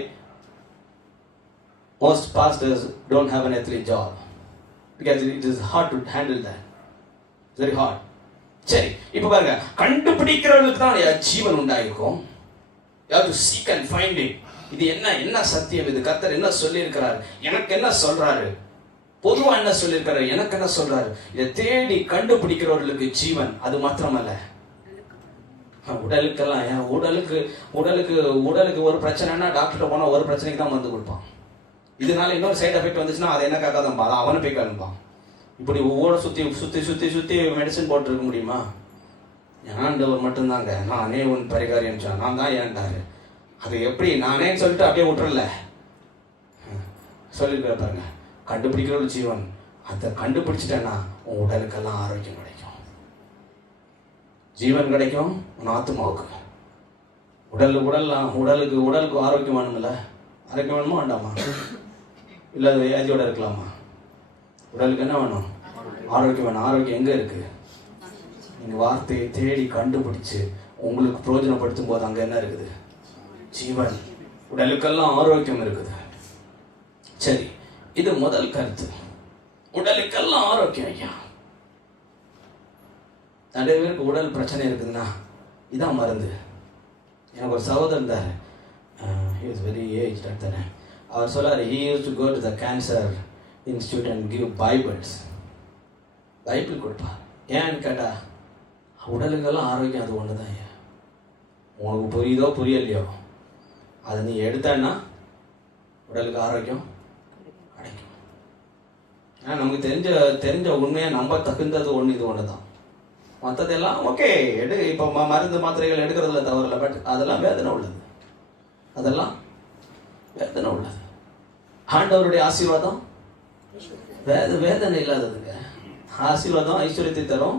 most pastors don't have an earthly job, because it is hard to handle that. Very hard. சரி, இப்ப பாருங்க, கண்டுபிடிக்கிறவங்களுக்கு தான் ஜீவன் உண்டாயிருக்கும். You have to seek and find it. இது என்ன சத்தியம்? இது கர்த்தர் என்ன சொல்லி இருக்கிறார்? எனக்கு என்ன சொல்றாரு? பொதுவா என்ன சொல்லி இருக்கிறாரு? எனக்கு என்ன சொல்றாரு? இதை தேடி கண்டுபிடிக்கிறவர்களுக்கு ஜீவன். அது மாத்திரமல்ல, உடலுக்கெல்லாம் உடலுக்கு ஒரு பிரச்சனைனா டாக்டர் போனா ஒரு பிரச்சனைக்கு தான் மருந்து கொடுப்பான். இதனால இன்னொரு சைடு எஃபெக்ட் வந்துச்சுன்னா அதை என்ன காக்காதான் பாதான், அவனை போய் கலப்பான். இப்படி ஒவ்வொரு சுத்தி மெடிசன் போட்டு இருக்க முடியுமா? ஆண்டவர் மட்டும்தாங்க நானே உன் பரிகாரியம் நான் தான் ஏன்டாரு. அது எப்படி நானேன்னு சொல்லிட்டு அப்படியே விட்டுறல சொல்லிருக்கிற பாருங்க. கண்டுபிடிக்கிற ஒரு ஜீவன். அதை கண்டுபிடிச்சிட்டேன்னா உன் உடலுக்கெல்லாம் ஆரோக்கியம் கிடைக்கும், ஜீவன் கிடைக்கும். உன் ஆத்மாவுக்கு உடலுக்கு ஆரோக்கியம் வேணும்ல? ஆரோக்கியம் வேணுமா வேண்டாமா? இல்லை அது வியாதியோட இருக்கலாமா? உடலுக்கு என்ன வேணும்? ஆரோக்கியம் வேணும். ஆரோக்கியம் எங்க இருக்கு? நீங்க வார்த்தையை தேடி கண்டுபிடிச்சு உங்களுக்கு பிரயோஜனப்படுத்தும் போது அங்க என்ன இருக்குது? ஜீவன். உடலுக்கெல்லாம் ஆரோக்கியம் இருக்குது. சரி, இது முதல் கருத்து. உடலுக்கெல்லாம் ஆரோக்கியம். ஐயா, நிறைய பேருக்கு உடல் பிரச்சனை இருக்குதுன்னா இதான் மருந்து. எனக்கு ஒரு சகோதரன் இருந்தார். he was very aged at the time. அவர் சொல்லாரு, he used to go to the cancer institute and give Bibles. Bible கொடுப்பா. ஏன்னு கேட்டா, உடலுக்கெல்லாம் ஆரோக்கியம் அது ஒன்று தான். உனக்கு புரியுதோ புரியலையோ, அதை நீ எடுத்தன்னா உடலுக்கு ஆரோக்கியம் கிடைக்கும். ஏன்னா நமக்கு தெரிஞ்ச உண்மையாக நம்ப தகுந்தது ஒன்று இது ஒன்று தான். மற்றதெல்லாம் ஓகே இப்போ மருந்து மாத்திரைகள் எடுக்கிறதுல தவறில்லை. பட் அதெல்லாம் வேதனை உள்ளது. ஆண்டவருடைய ஆசீர்வாதம் வேதனை இல்லாததுங்க. ஆசீர்வாதம் ஐஸ்வர்யத்தை தரும்,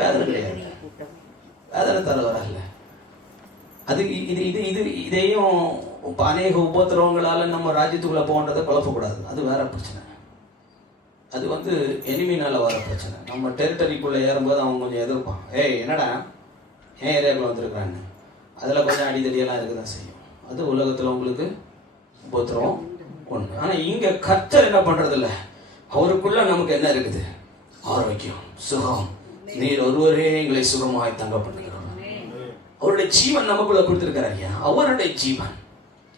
வேதனை கிடையாது. வேதனை தர வரல. அது இதையும் அநேக உபத்திரவங்களால நம்ம ராஜ்யத்துக்குள்ள போன்றதை குழப்பக்கூடாது. அது வேற பிரச்சனை. அது எனிமினால வர பிரச்சனை. நம்ம டெரிட்டரிக்குள்ள ஏறும்போது அவன் கொஞ்சம் எதிர்ப்பான். என்னடா ஏன் ஏரியாக்குள்ள வந்திருக்கிறான்னு. அதில் கொஞ்சம் அடிதடியெல்லாம் இருக்குதான் செய்யும். அது உலகத்தில் உங்களுக்கு உபத்திரவம் ஒன்று. ஆனால் இங்கே கர்த்தர் என்ன பண்றது இல்லை. அவருக்குள்ள நமக்கு என்ன இருக்குது? ஆரோக்கியம், சுகம். நீர் ஒருவரே எங்களை சுகமாய் தங்க பண்ணுகிறோம். அவருடைய ஜீவன் நமக்குள்ள கொடுத்திருக்கிறார். ஐயா, அவருடைய ஜீவன்.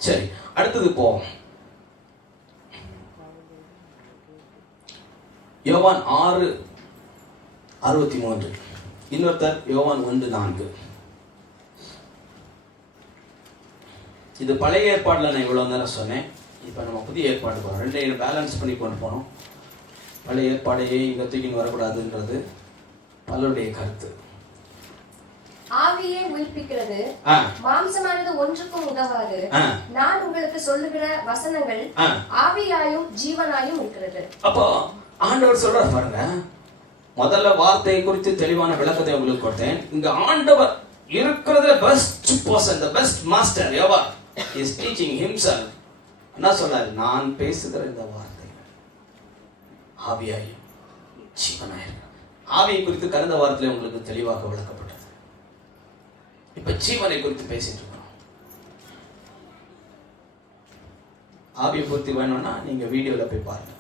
சரி, அடுத்தது போவோம். யோவான் 6:63. இன்னொருத்தர் யோவான் 1:4. இது பழைய ஏற்பாடுல நான் இவ்வளவு நேரம் சொன்னேன். இப்ப நம்ம புதிய ஏற்பாடு போறோம். ரெண்டையும் பேலன்ஸ் பண்ணி கொண்டு போனோம். பழைய ஏற்பாடையே இங்க தூக்கின்னு வரக்கூடாதுன்றது பலருடைய கருத்து. ஆவியே உயிர்ப்பிக்கிறது, மாம்சமானது ஒன்றுக்கும் உதவாது. நான் உங்களுக்கு சொல்லுகிற வசனங்கள் ஆவியாயும் ஜீவனாயும் இருக்கிறது. அப்போ ஆண்டவர் சொல்றார் பாருங்க, முதல்ல வார்த்தையை குறித்து தெளிவான விளக்கத்தை உங்களுக்கு கொடுத்தேன். இங்க ஆண்டவர் இருக்கிறதுல best person, the best master ever is teaching himself. என்ன சொல்றாரு? நான் பேசுகிற இந்த வார்த்தை ஆவியாயும் ஜீவனாயும். ஆவியை குறித்து கடந்த வாரத்திலே உங்களுக்கு தெளிவாக விளக்கப்பட்டது. இப்ப ஜீவனை குறித்து பேசிட்டு இருக்கோம். ஆவியை குறித்து வேணும்னா நீங்க வீடியோல போய் பாருங்க.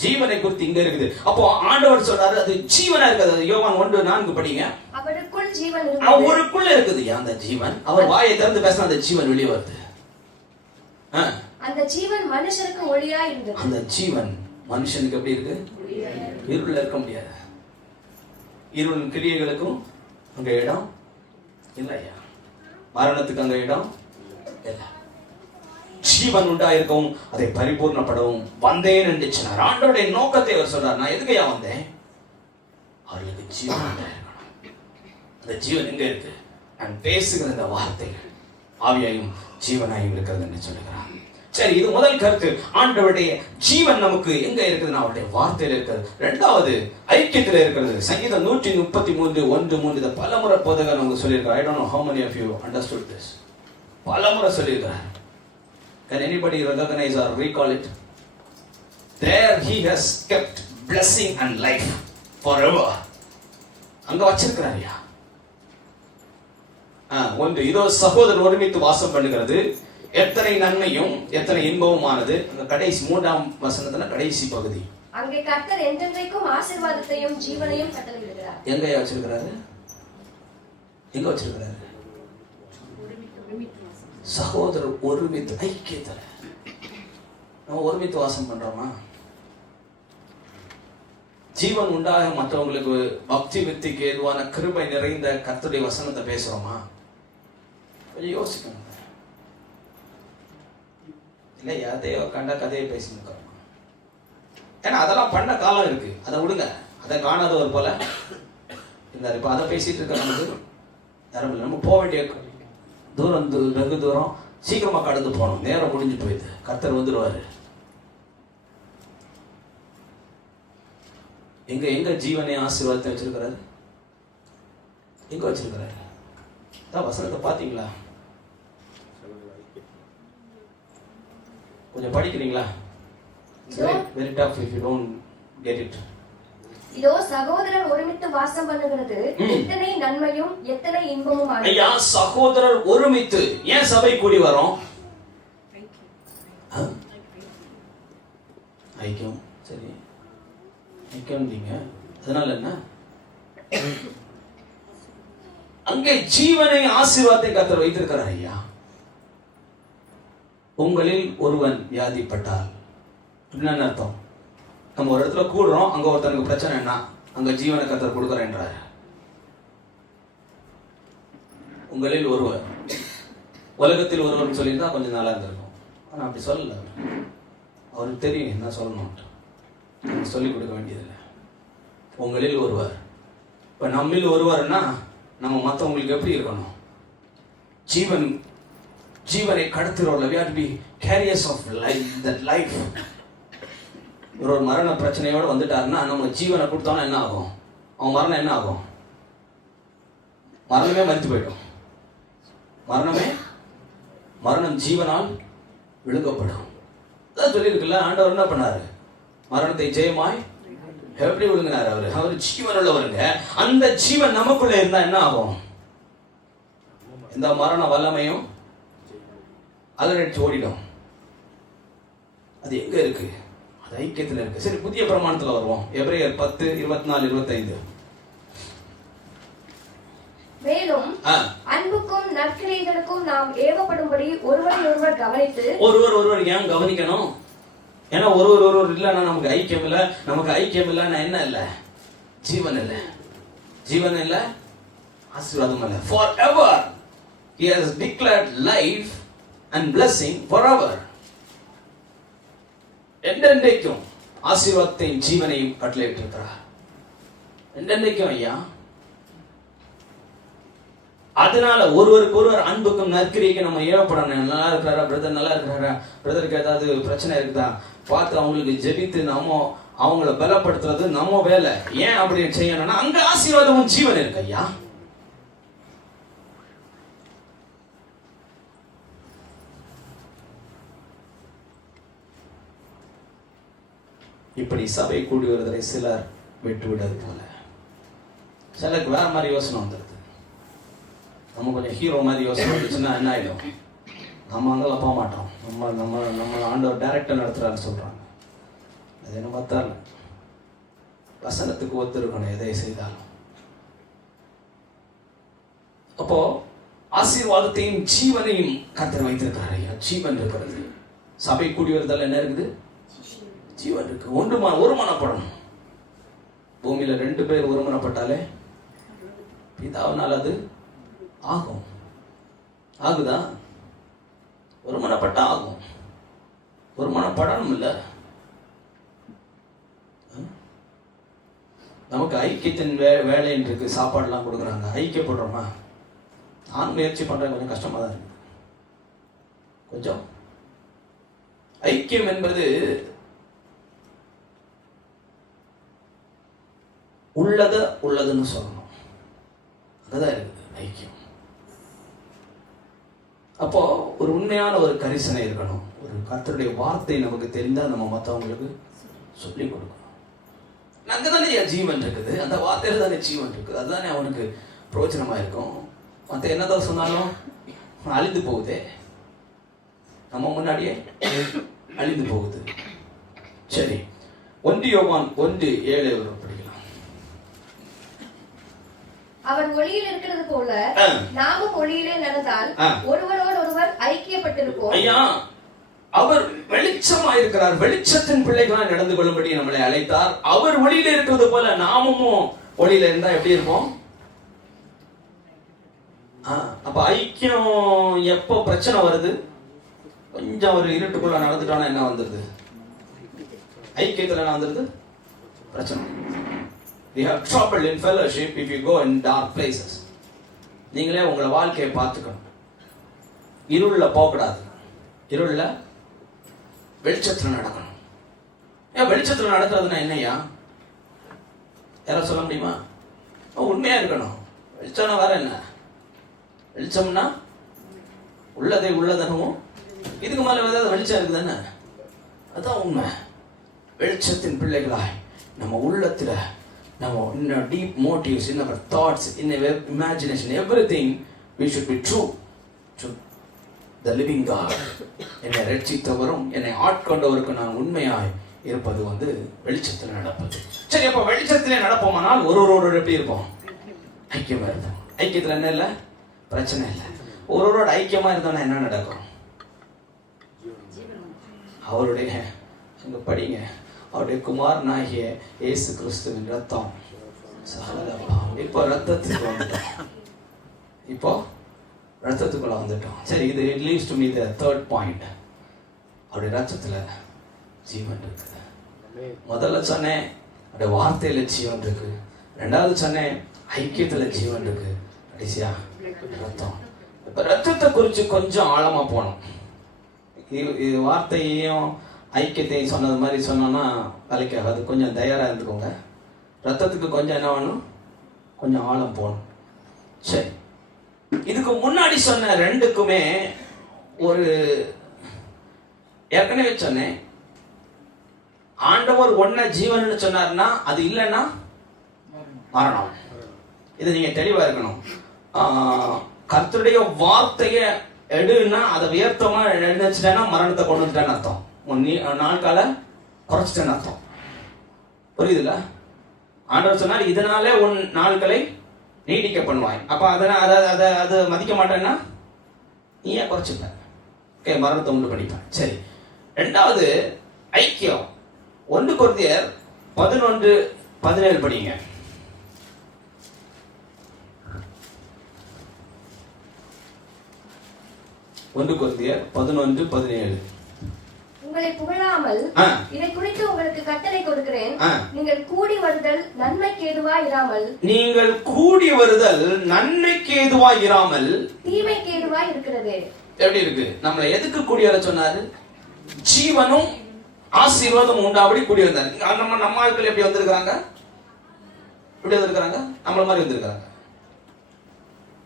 ஜீவனை குறித்து இங்க இருக்குது. அப்போ ஆண்டவர் சொல்றாரு அது ஜீவனா இருக்குது. யோவான் 1:4 படிங்க. அவருக்குள் ஜீவன் இருக்குது. அவருக்குள்ள இருக்குது அந்த ஜீவன். அவர் வாயை திறந்து பேசினா அந்த ஜீவன் வெளியே வருது. அந்த ஜீவன் மனுஷனுக்கு ஒளியா இருந்தது. அந்த ஜீவன் மனுஷனுக்கு எப்படி இருக்கு? இருள இருக்க முடியாது. இருளின் கிரியைகளுக்கும் அங்க இடம் இல்லையா? மரணத்துக்கு அங்க இடம் இல்ல. ஜீவன் உண்டாயிருக்கவும் அதை பரிபூர்ணப்படவும் வந்தேன் என்று சொன்னார். ஆண்டவருடைய நோக்கத்தை அவர் சொல்றார். நான் எதுக்கையா வந்தேன்? அவர்களுக்கு ஜீவன் உண்டாயிருக்கணும். அந்த ஜீவன் எங்க இருக்கு? நான் பேசுகிற இந்த வார்த்தைகள் ஆவியாயும் ஜீவனாயும் இருக்கிறது என்று சொல்லுகிறார். சரி, இது முதல் கருத்து. ஆண்டவருடைய ஜீவன் நமக்கு எங்க இருக்குதுன்னா அவருடைய வார்த்தையில இருக்கிறது. இரண்டாவது ஐக்கியத்தில் இருக்கிறது. சங்கீதம் 133:1-3 இதை பலமுறை போதகர் நமக்கு சொல்லியிருக்கார். I don't know how many of you understood this. பலமுறை சொல்லியிருக்கார். Can anybody recognize or recall it? There he has kept blessing and life forever. அங்க வச்சிருக்கிறாரியா? ஒன்று, இதோ சகோதரர் ஒருமித்து வாசம் பண்ணுகிறது, எத்தனை நன்மையும் எத்தனை இன்பமுமானது. அந்த கடைசி 3ஆம் வசனத்துல கடைசி பகுதி. அங்கே கர்த்தர் என்றென்றைக்கும் ஆசீர்வாதத்தையும் ஜீவனையும் கட்டளையிடுகிறார். எங்க வச்சிருக்கிறாரு? எங்க வச்சிருக்கிறாரு? சகோதரர் ஒருமித்து ஐக்கியத்துல. நம்ம ஒருமித்து வாசம் பண்றோமா? ஜீவன் உண்டாக மற்றவங்களுக்கு பக்தி வித்திக்கு ஏதுவான கிருபை நிறைந்த கர்த்தருடைய வசனத்தை பேசுறோமா? கொஞ்சம் யோசிக்கணும். இல்ல எதையோ கண்ட கதையை பேசிட்டு. ஏன்னா அதெல்லாம் பண்ண காலம் இருக்கு, அதை விடுங்க. அதை காணாதவர் போல இருந்தார். இப்ப அதை பேசிட்டு இருக்க நமக்கு தரம் இல்லை. நம்ம போக வேண்டிய தூரம் வெகு தூரம் சீக்கிரமா கடந்து போகணும். நேரம் முடிஞ்சு போயிடுது. கர்த்தர் வந்துடுவாரு. எங்க எங்க ஜீவனை ஆசீர்வாதத்தை வச்சிருக்கிறாரு? எங்க வச்சிருக்கிறாரு? வசனத்தை பாத்தீங்களா? கொஞ்சம் படிக்கிறீங்களா? Very tough if you don't get it. இதோ சகோதரர் ஒருமித்து வாசம் பண்ணுகிறது, எத்தனை நன்மையும் எத்தனை இன்பமும். ஐயா, சகோதரர் ஒருமித்து. ஏன் சபை கூடி வரோம்? ஐக்கியம். சரி, ஐக்கியம் நீங்க அதனால என்ன? அங்கே ஜீவனை ஆசீர்வாதத்தை கர்த்தர் வைத்திருக்கிறார். ஐயா, உங்களில் ஒருவன் வியாதிப்பட்டால் என்ன அர்த்தம்? நம்ம ஒரு இடத்துல கூடுறோம், அங்க ஒருத்தனுக்கு பிரச்சனை, என்ன அங்க ஜீவனை கர்த்தர் கொடுக்கிறேன்றார். உங்களில் ஒருவர், உலகத்தில் ஒருவர் சொல்லியிருந்தா கொஞ்சம் நல்லா இருந்திருக்கும். ஆனா அப்படி சொல்லல. அவருக்கு தெரியும் என்ன சொல்லணும், சொல்லிக் கொடுக்க வேண்டியதில்லை. உங்களில் ஒருவர். இப்ப நம்மில் ஒருவர்னா நம்ம மற்றவங்களுக்கு எப்படி இருக்கணும்? ஜீவனை கடத்துறோம்ல. We have to be carriers of life, that life. ஒரு மரண பிரச்சனையோட வந்துட்டாருன்னா நம்ம ஜீவனை கொடுத்தோம்னா என்ன ஆகும்? அவன் மரணம் என்ன ஆகும்? மரணமே மரித்து போயிடும். மரணம் ஜீவனால் விழுங்கப்படும். அதான் சொல்லியிருக்குல்ல. ஆண்டவர் என்ன பண்ணாரு? மரணத்தை ஜெயமாய் எப்படி விழுங்கினார்? அவர் ஜீவன் உள்ளவருங்க. அந்த ஜீவன் நமக்குள்ள இருந்தா என்ன ஆகும்? இந்த மரண வல்லமையும் அலறடிச்சு ஓடிடும். அது எங்க இருக்கு? அது ஐக்கியத்தில் இருக்கு. சரி, புதிய பிரமாணத்துல வருவோம். எபிரேயர் 10:24-25. மேலும் அன்புக்கும் நற்கிரியைகளுக்கும் நாம் ஏவப்படும்படி ஒருவர் கவனித்து. ஒருவர் ஏன் கவனிக்கணும்? ஏன்னா ஒருவர் இல்லைன்னா நமக்கு ஐக்கியம் இல்லை. நமக்கு ஐக்கியம் இல்லைன்னா என்ன இல்லை? ஜீவன் இல்லை. ஜீவன் இல்லை, ஆசீர்வாதம் இல்லை. Forever he has declared life and blessing forever. என்றென்றைக்கும் ஆசீர்வாதத்தையும் ஜீவனையும் கட்டளையிட்டு இருக்கிறார். என்றைக்கும் ஐயா. அதனால ஒருவருக்கு ஒருவர் அன்புக்கும் நற்கிரிக்கு நம்ம ஏவப்படணும். நல்லா இருக்கிறாரா பிரதர், நல்லா இருக்கிறாரா பிரதருக்கு ஏதாவது பிரச்சனை இருக்குதா பார்த்து அவங்களுக்கு ஜெபித்து நம்ம அவங்கள பலப்படுத்துறது நம்ம வேலை. ஏன் அப்படி செய்யணும்னா அங்க ஆசீர்வாதமும் ஜீவன் இருக்கு ஐயா. இப்படி சபை கூடி வருவதை சிலர் விட்டு விடுறது போல சிலருக்கு வேற மாதிரி யோசனை வந்துடுது. நம்ம கொஞ்சம் ஹீரோ மாதிரி யோசனை வந்துச்சுன்னா என்ன ஆயிடும், நம்ம அங்கெல்லாம் போக மாட்டோம். நம்ம ஆண்டவர் டைரக்டர் நடத்துறாருன்னு சொல்றாங்க. அது என்ன பார்த்தால வசனத்துக்கு ஒத்து இருக்கணும் எதை செய்தாலும். அப்போ ஆசீர்வாதத்தையும் ஜீவனையும் கர்த்தர் வைத்திருக்கிறார் ஐயா. ஜீவன் இருக்கிறது. சபை கூடி வருதல் என்ன இருக்குது, ஜீவன் இருக்கு. ஒருமனப்படணும். பூமியில 2 பேர் ஒருமனப்பட்டாலே பிதாவினால் அது ஆகும். ஆகுதா? ஒருமனப்பட்டா ஆகும். ஒருமனப்படணும் இல்ல. நமக்கு ஐக்கியத்தின் வேலைன்னு இருக்கு. சாப்பாடுலாம் கொடுக்குறாங்க. ஐக்கியப்படுறோமா? நான் முயற்சி பண்றேன். கொஞ்சம் கஷ்டமா தான் இருக்கு. கொஞ்சம் ஐக்கியம் என்பது உள்ளதுன்னு சொல்லணும். அதுதான் இருக்குது ஐக்கியம். அப்போ ஒரு உண்மையான ஒரு கரிசனை இருக்கணும். ஒரு கர்த்தருடைய வார்த்தை நமக்கு தெரிந்தா நம்ம மற்றவங்களுக்கு சொல்லி கொடுக்கணும். அங்கதானே ஜீவன் இருக்குது. அந்த வார்த்தையில தானே ஜீவன் இருக்குது. அதுதானே அவனுக்கு பிரயோஜனமா இருக்கும். மற்ற என்னதான் சொன்னாலும் அழிந்து போகுதே, நம்ம முன்னாடியே அழிந்து போகுது. சரி, 1 யோவான் 1:7 படிக்கலாம். அவர் ஒளியில் இருக்கிறது போல நாமும் ஒளியிலே நடந்தால் ஒருவரோடு ஒருவர் ஐக்கியப்பட்டிருப்போம். ஐயா, அவர் வெளிச்சமா இருக்கிறார். வெளிச்சத்தின் பிள்ளைகளாய் நடந்து கொள்ளும்படி நம்மளை அழைத்தார். அவர் ஒளியில இருக்கிறது போல நாமும் ஒளியில இருந்தா எப்படி இருப்போம்? அப்ப ஐக்கியம் எப்போ பிரச்சனை வருது? கொஞ்சம் ஒரு இருட்டுக்குள்ள நடந்துட்டோம்னா என்ன வந்துருது? ஐக்கியத்துல என்ன வந்துருது? பிரச்சனை. We have trouble in fellowship if you go in dark places. நீங்களே உங்களை வாழ்க்கையை பார்த்துக்கணும். இருள்ல போகக்கூடாது. இருள்ல வெளிச்சத்துல நடக்கணும். ஏன் வெளிச்சத்துல நடக்கிறதுனா என்னையா? யாரும் சொல்ல முடியுமா? உண்மையா இருக்கணும். வெளிச்சம்னா வேற என்ன? வெளிச்சம்னா உள்ளதை உள்ளதனமும் இதுக்கு மேல ஏதாவது வெளிச்சம் இருக்குது தானே? அதான் உண்மை. வெளிச்சத்தின் பிள்ளைகளாய் நம்ம உள்ளத்துல நம்ம in our deep motives, in our thoughts, in our imagination, everything we should be true to the living God. என்னை ரட்சித்தவரும் என்னை ஆட்கொண்டவருக்கு நான் உண்மையாய் இருப்பது வெளிச்சத்தில் நடப்பது. சரி, அப்ப வெளிச்சத்திலே நடப்போமானால் ஒருவரோடு எப்படி இருப்போம்? ஐக்கியமா இருப்போம். ஐக்கியத்துல என்ன இல்லை? பிரச்சனை இல்லை. ஒருவரோட ஐக்கியமா இருந்தோம்னா என்ன நடக்கும்? அவருடைய அங்க படிங்க, அவருடைய குமாரனாகிய இயேசு கிறிஸ்துவின் ரத்தம் இப்போ ரத்தத்துக்கு வந்துட்டோம். இப்போ ரத்தத்துக்குள்ள வந்துட்டோம். சரி, இது it leads to me the third point. அவருடைய ரத்தத்துல ஜீவன் இருக்குது. முதல்ல சொன்னேன் அவருடைய வார்த்தையில ஜீவன் இருக்கு. ரெண்டாவது சொன்னேன் ஐக்கியத்துல ஜீவன் இருக்கு. கடைசியா ரத்தம். இப்ப ரத்தத்தை குறிச்சு கொஞ்சம் ஆழமா போனோம். இது வார்த்தையையும் ஐக்கியத்தையும் சொன்னது மாதிரி சொன்னோம்னா வேலைக்காகாது. கொஞ்சம் தயாரா இருந்துக்கோங்க. ரத்தத்துக்கு கொஞ்சம் என்ன வேணும்? கொஞ்சம் ஆழம் போகணும். சரி, இதுக்கு முன்னாடி சொன்ன ரெண்டுக்குமே ஒரு ஏற்கனவே சொன்னேன். ஆண்டவர் ஒன்ன ஜீவன் சொன்னார்னா அது இல்லைன்னா மரணம். இது நீங்க தெளிவா இருக்கணும். கர்த்தருடைய வார்த்தைய எடுன்னா அதை வியர்த்தமா நினைச்சிட்டேன்னா மரணத்தை கொண்டு வந்துட்டேன்னு அர்த்தம். நாட்கால குறைச்சிட்டேன்னு அர்த்தம். புரியுதுல்ல? ஆண்டவர் சொன்னார் இதனாலே உன் நாட்களை நீடிக்க பண்ணுவாய். அப்ப அதை மதிக்க மாட்டேன்னா நீ ஏன் குறைச்சிட்ட? ஓகே, மரணத்தை உண்டு பண்ணிப்பேன். சரி, ரெண்டாவது ஐக்கியம். 1 கொரிந்தியர் 11:17 படிங்க. கொரிந்தியர் 11:17. உங்களை புகழாமல் இதை குறித்து உங்களுக்கு கட்டளை கொடுக்கிறேன். நீங்கள் கூடி வருதல் நன்மைக்கு ஏதுவாய் இராமல், நீங்கள் கூடி வருதல் நன்மைக்கு ஏதுவாய் இராமல் தீமைக்கு ஏதுவாய் இருக்கிறது. எப்படி இருக்கு? நம்மளை எதுக்கு கூடி வர சொன்னாரு? ஜீவனும் ஆசீர்வாதம் உண்டாபடி கூடி வந்தாரு. நம்ம ஆட்கள் எப்படி வந்திருக்காங்க? எப்படி வந்திருக்காங்க? நம்மள மாதிரி வந்திருக்காங்க.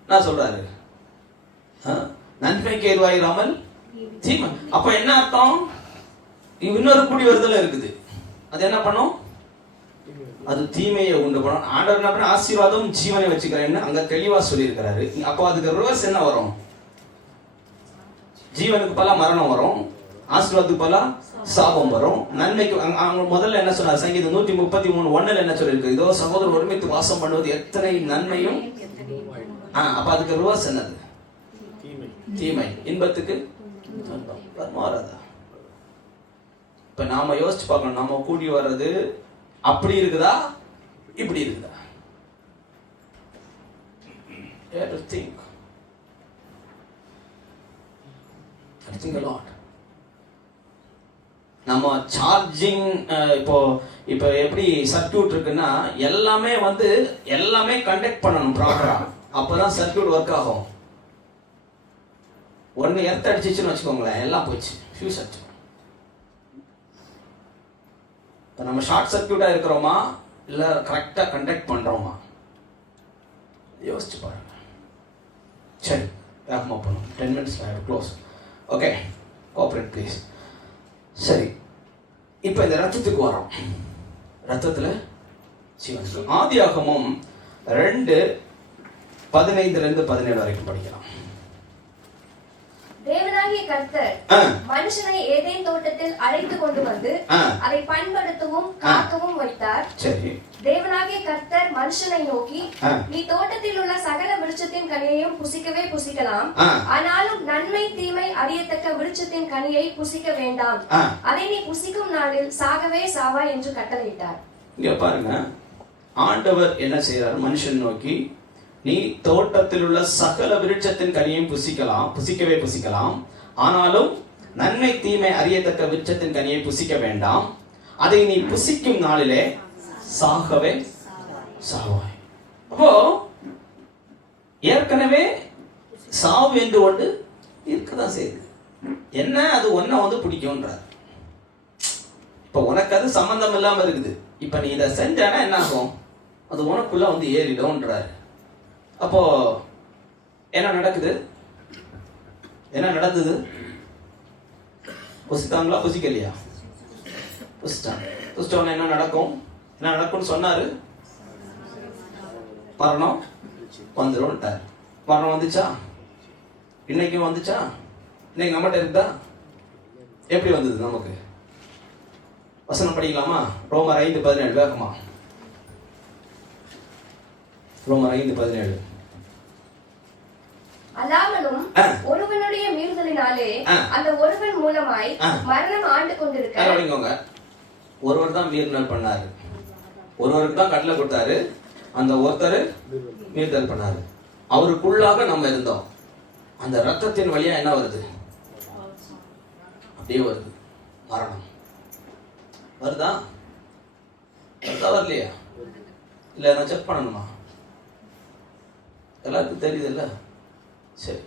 நான் சொல்றாரு நன்மைக்கு ஏதுவாய் இராமல் தீமை. அப்ப என்ன அர்த்தம்? இன்னொரு கூடி வருதல் இருக்குது. அது என்ன பண்ணும்? அது தீமையை உண்டு பண்ணும். ஆண்டவர் என்ன பண்ண? ஆசீர்வாதம் ஜீவனை வச்சுக்கிறேன்னு அங்க தெளிவா சொல்லி இருக்கிறாரு. அப்போ அதுக்கு ரிவர்ஸ் என்ன வரும்? ஜீவனுக்கு பல மரணம் வரும், ஆசீர்வாதத்துக்கு பல சாபம் வரும். நன்மைக்கு அவங்க முதல்ல என்ன சொன்னார்? சங்கீதம் 133:1 என்ன சொல்லிருக்கு? இதோ சகோதரர் ஒருமித்து வாசம் பண்ணுவது எத்தனை நன்மையும். அப்ப அதுக்கு ரிவர்ஸ் என்னது? தீமை. இன்பத்துக்கு மாறாதா? இப்ப நாம யோசிச்சு பார்க்கணும். நாம கூடி வர்றது அப்படி இருக்குதா, இப்படி இருக்குதா? think a lot. நம்ம சார்ஜிங் இப்போ எப்படி சர்க்யூட் இருக்குன்னா எல்லாமே கண்டக்ட் பண்ணணும் ப்ராப்பரா. அப்பதான் சர்க்யூட் ஒர்க் ஆகும். ஒன்னு எர்த் அடிச்சிச்சுன்னு வச்சுக்கோங்களேன், எல்லாம் போச்சு, ஃபியூஸ் அடிச்சு. நம்ம ஷார்ட் சர்க்யூட்டா இருக்கிறோமா இல்ல கரெக்டா கண்டக்ட் பண்றோமா? யோசிச்சு பாருங்க. சரி, வேகமா பண்ணும். 10 minutes close. Okay, cooperate please. சரி, இப்போ இந்த ரத்தத்துக்கு வரோம். ரத்தத்துல ஜீவன். ஆதியாகமம் 2:15-17 வரைக்கும் படிக்கலாம். தேவனாகிய கர்த்தர் மனுஷனை ஏதேன் தோட்டத்தில் அழைத்து கொண்டு வந்து அதை பண்படுத்தவும் காக்கவும் வைத்தார். சரி. தேவனாகிய கர்த்தர் மனுஷனை நோக்கி, நீ தோட்டத்தில் உள்ள சகல விருட்சத்தின் கனியையும் புசிக்கவே புசிக்கலாம், ஆனாலும் நன்மை தீமை அறியத்தக்க விருட்சத்தின் கனியை புசிக்க வேண்டாம், அதை நீ புசிக்கும் நாளில் சாகவே சாவாய் என்று கட்டளையிட்டார். இங்க பாருங்க, ஆண்டவர் என்ன செய்யறார்? மனுஷன் நோக்கி, நீ தோட்டத்தில் உள்ள சகல விருட்சத்தின் கனியையும் புசிக்கவே புசிக்கலாம், ஆனாலும் நன்மை தீமை அறியத்தக்க விருட்சத்தின் கனியை புசிக்க வேண்டாம், அதை நீ புசிக்கும் நாளிலே சாகவே சாவாய். அப்போ ஏற்கனவே சாவு என்று ஒன்று இருக்கதான் செய்யுது. என்ன? அது ஒன்ன பிடிக்கும்ன்றார். இப்ப உனக்கு அது சம்பந்தம் இல்லாம இருக்குது. இப்ப நீ இதை செஞ்சானா என்ன ஆகும்? அது உனக்குள்ள ஏறிடும்ன்றாரு. அப்போ என்ன நடக்குது? என்ன நடந்தது? புசித்தாங்களா? புசிக்கலையா? புசிட்டாங்க. புசிச்சவன என்ன நடக்கும்? என்ன நடக்கும்னு சொன்னாரு? மரணம் வந்துடும். மரணம் வந்துச்சா? இன்னைக்கும் வந்துச்சா? இன்னைக்கு நம்மகிட்ட இருக்குதா? எப்படி வந்தது நமக்கு? வசனம் படிக்கலாமா? ரோமர் 5:17 வேகமா. ரோமர் 5:17. அல்லாமலும் ஒருவனுடைய மீறுதலினாலே அந்த ஒருவன் மூலமாய் மரணம் ஆண்டு கொண்டிருக்க. ஒருவர் தான் மீறுதல் பண்ணாரு, ஒருவருக்கு தான் கட்டளை கொடுத்தாரு, அந்த ஒருத்தர் மீறுதல் பண்ணாரு. அவருக்குள்ளாக நம்ம இருந்தோம். அந்த ரத்தத்தின் வழியா என்ன வருது? அப்படியே வருது மரணம். வருதா? வரலையா? இல்ல நான் செக் பண்ணணுமா? எல்லாருக்கும் தெரியுது இல்ல? சரி,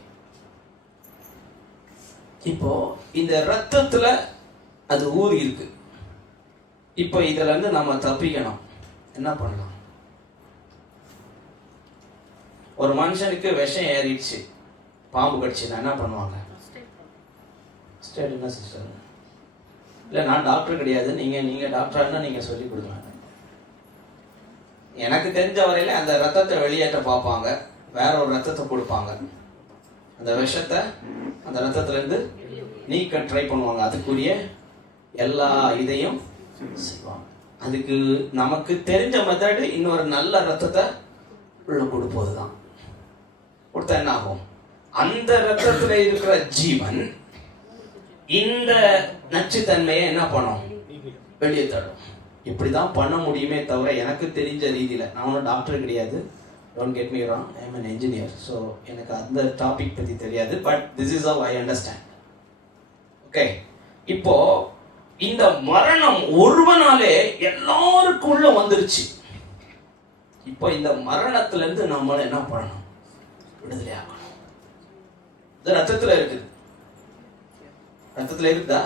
இப்போ இந்த ரத்தத்துல அது ஊறி இருக்கு. இப்போ இதுல இருந்து நம்ம தப்பிக்கணும். என்ன பண்ணலாம்? ஒரு மனுஷனுக்கு விஷம் ஏறிடுச்சு, பாம்பு கடிச்சுன்னா என்ன பண்ணுவாங்க? ஸ்டேட் என்ன சிஸ்டர்? இல்ல நான் டாக்டர் கிடையாது, நீங்க டாக்டர்னா நீங்க சொல்லி கொடுங்க. எனக்கு தெரிஞ்ச வரையில அந்த ரத்தத்தை வெளியேற்ற பார்ப்பாங்க, வேற ஒரு ரத்தத்தை கொடுப்பாங்க, அந்த விஷத்தை அந்த ரத்தத்துல இருந்து நீக்க ட்ரை பண்ணுவாங்க. அதுக்குரிய எல்லா இதையும் செய்வாங்க. அதுக்கு நமக்கு தெரிஞ்ச மெத்தடு இன்னொரு நல்ல ரத்தத்தை உள்ள கொடுப்பதுதான். கொடுத்தா என்ன ஆகும்? அந்த ரத்தத்துல இருக்கிற ஜீவன் இந்த நச்சுத்தன்மையை என்ன பண்ணும்? வெளியே தரும். இப்படிதான் பண்ண முடியுமே தவிர எனக்கு தெரிஞ்ச ரீதியில, நான் ஒன்றும் டாக்டர் கிடையாது, don't get me wrong, I am an engineer, so எனக்கு அந்த டாபிக் பற்றி தெரியாது, but this is how I understand. Okay, இப்போ இந்த மரணம் ஒருவனாலே எல்லாருக்குள்ள வந்துருச்சு. இப்போ இந்த மரணத்துல இருந்து நம்மள என்ன பண்ணணும்? விடுதலை ஆகணும். இது ரத்தத்துல இருக்குது. ரத்தத்துல இருக்குதா?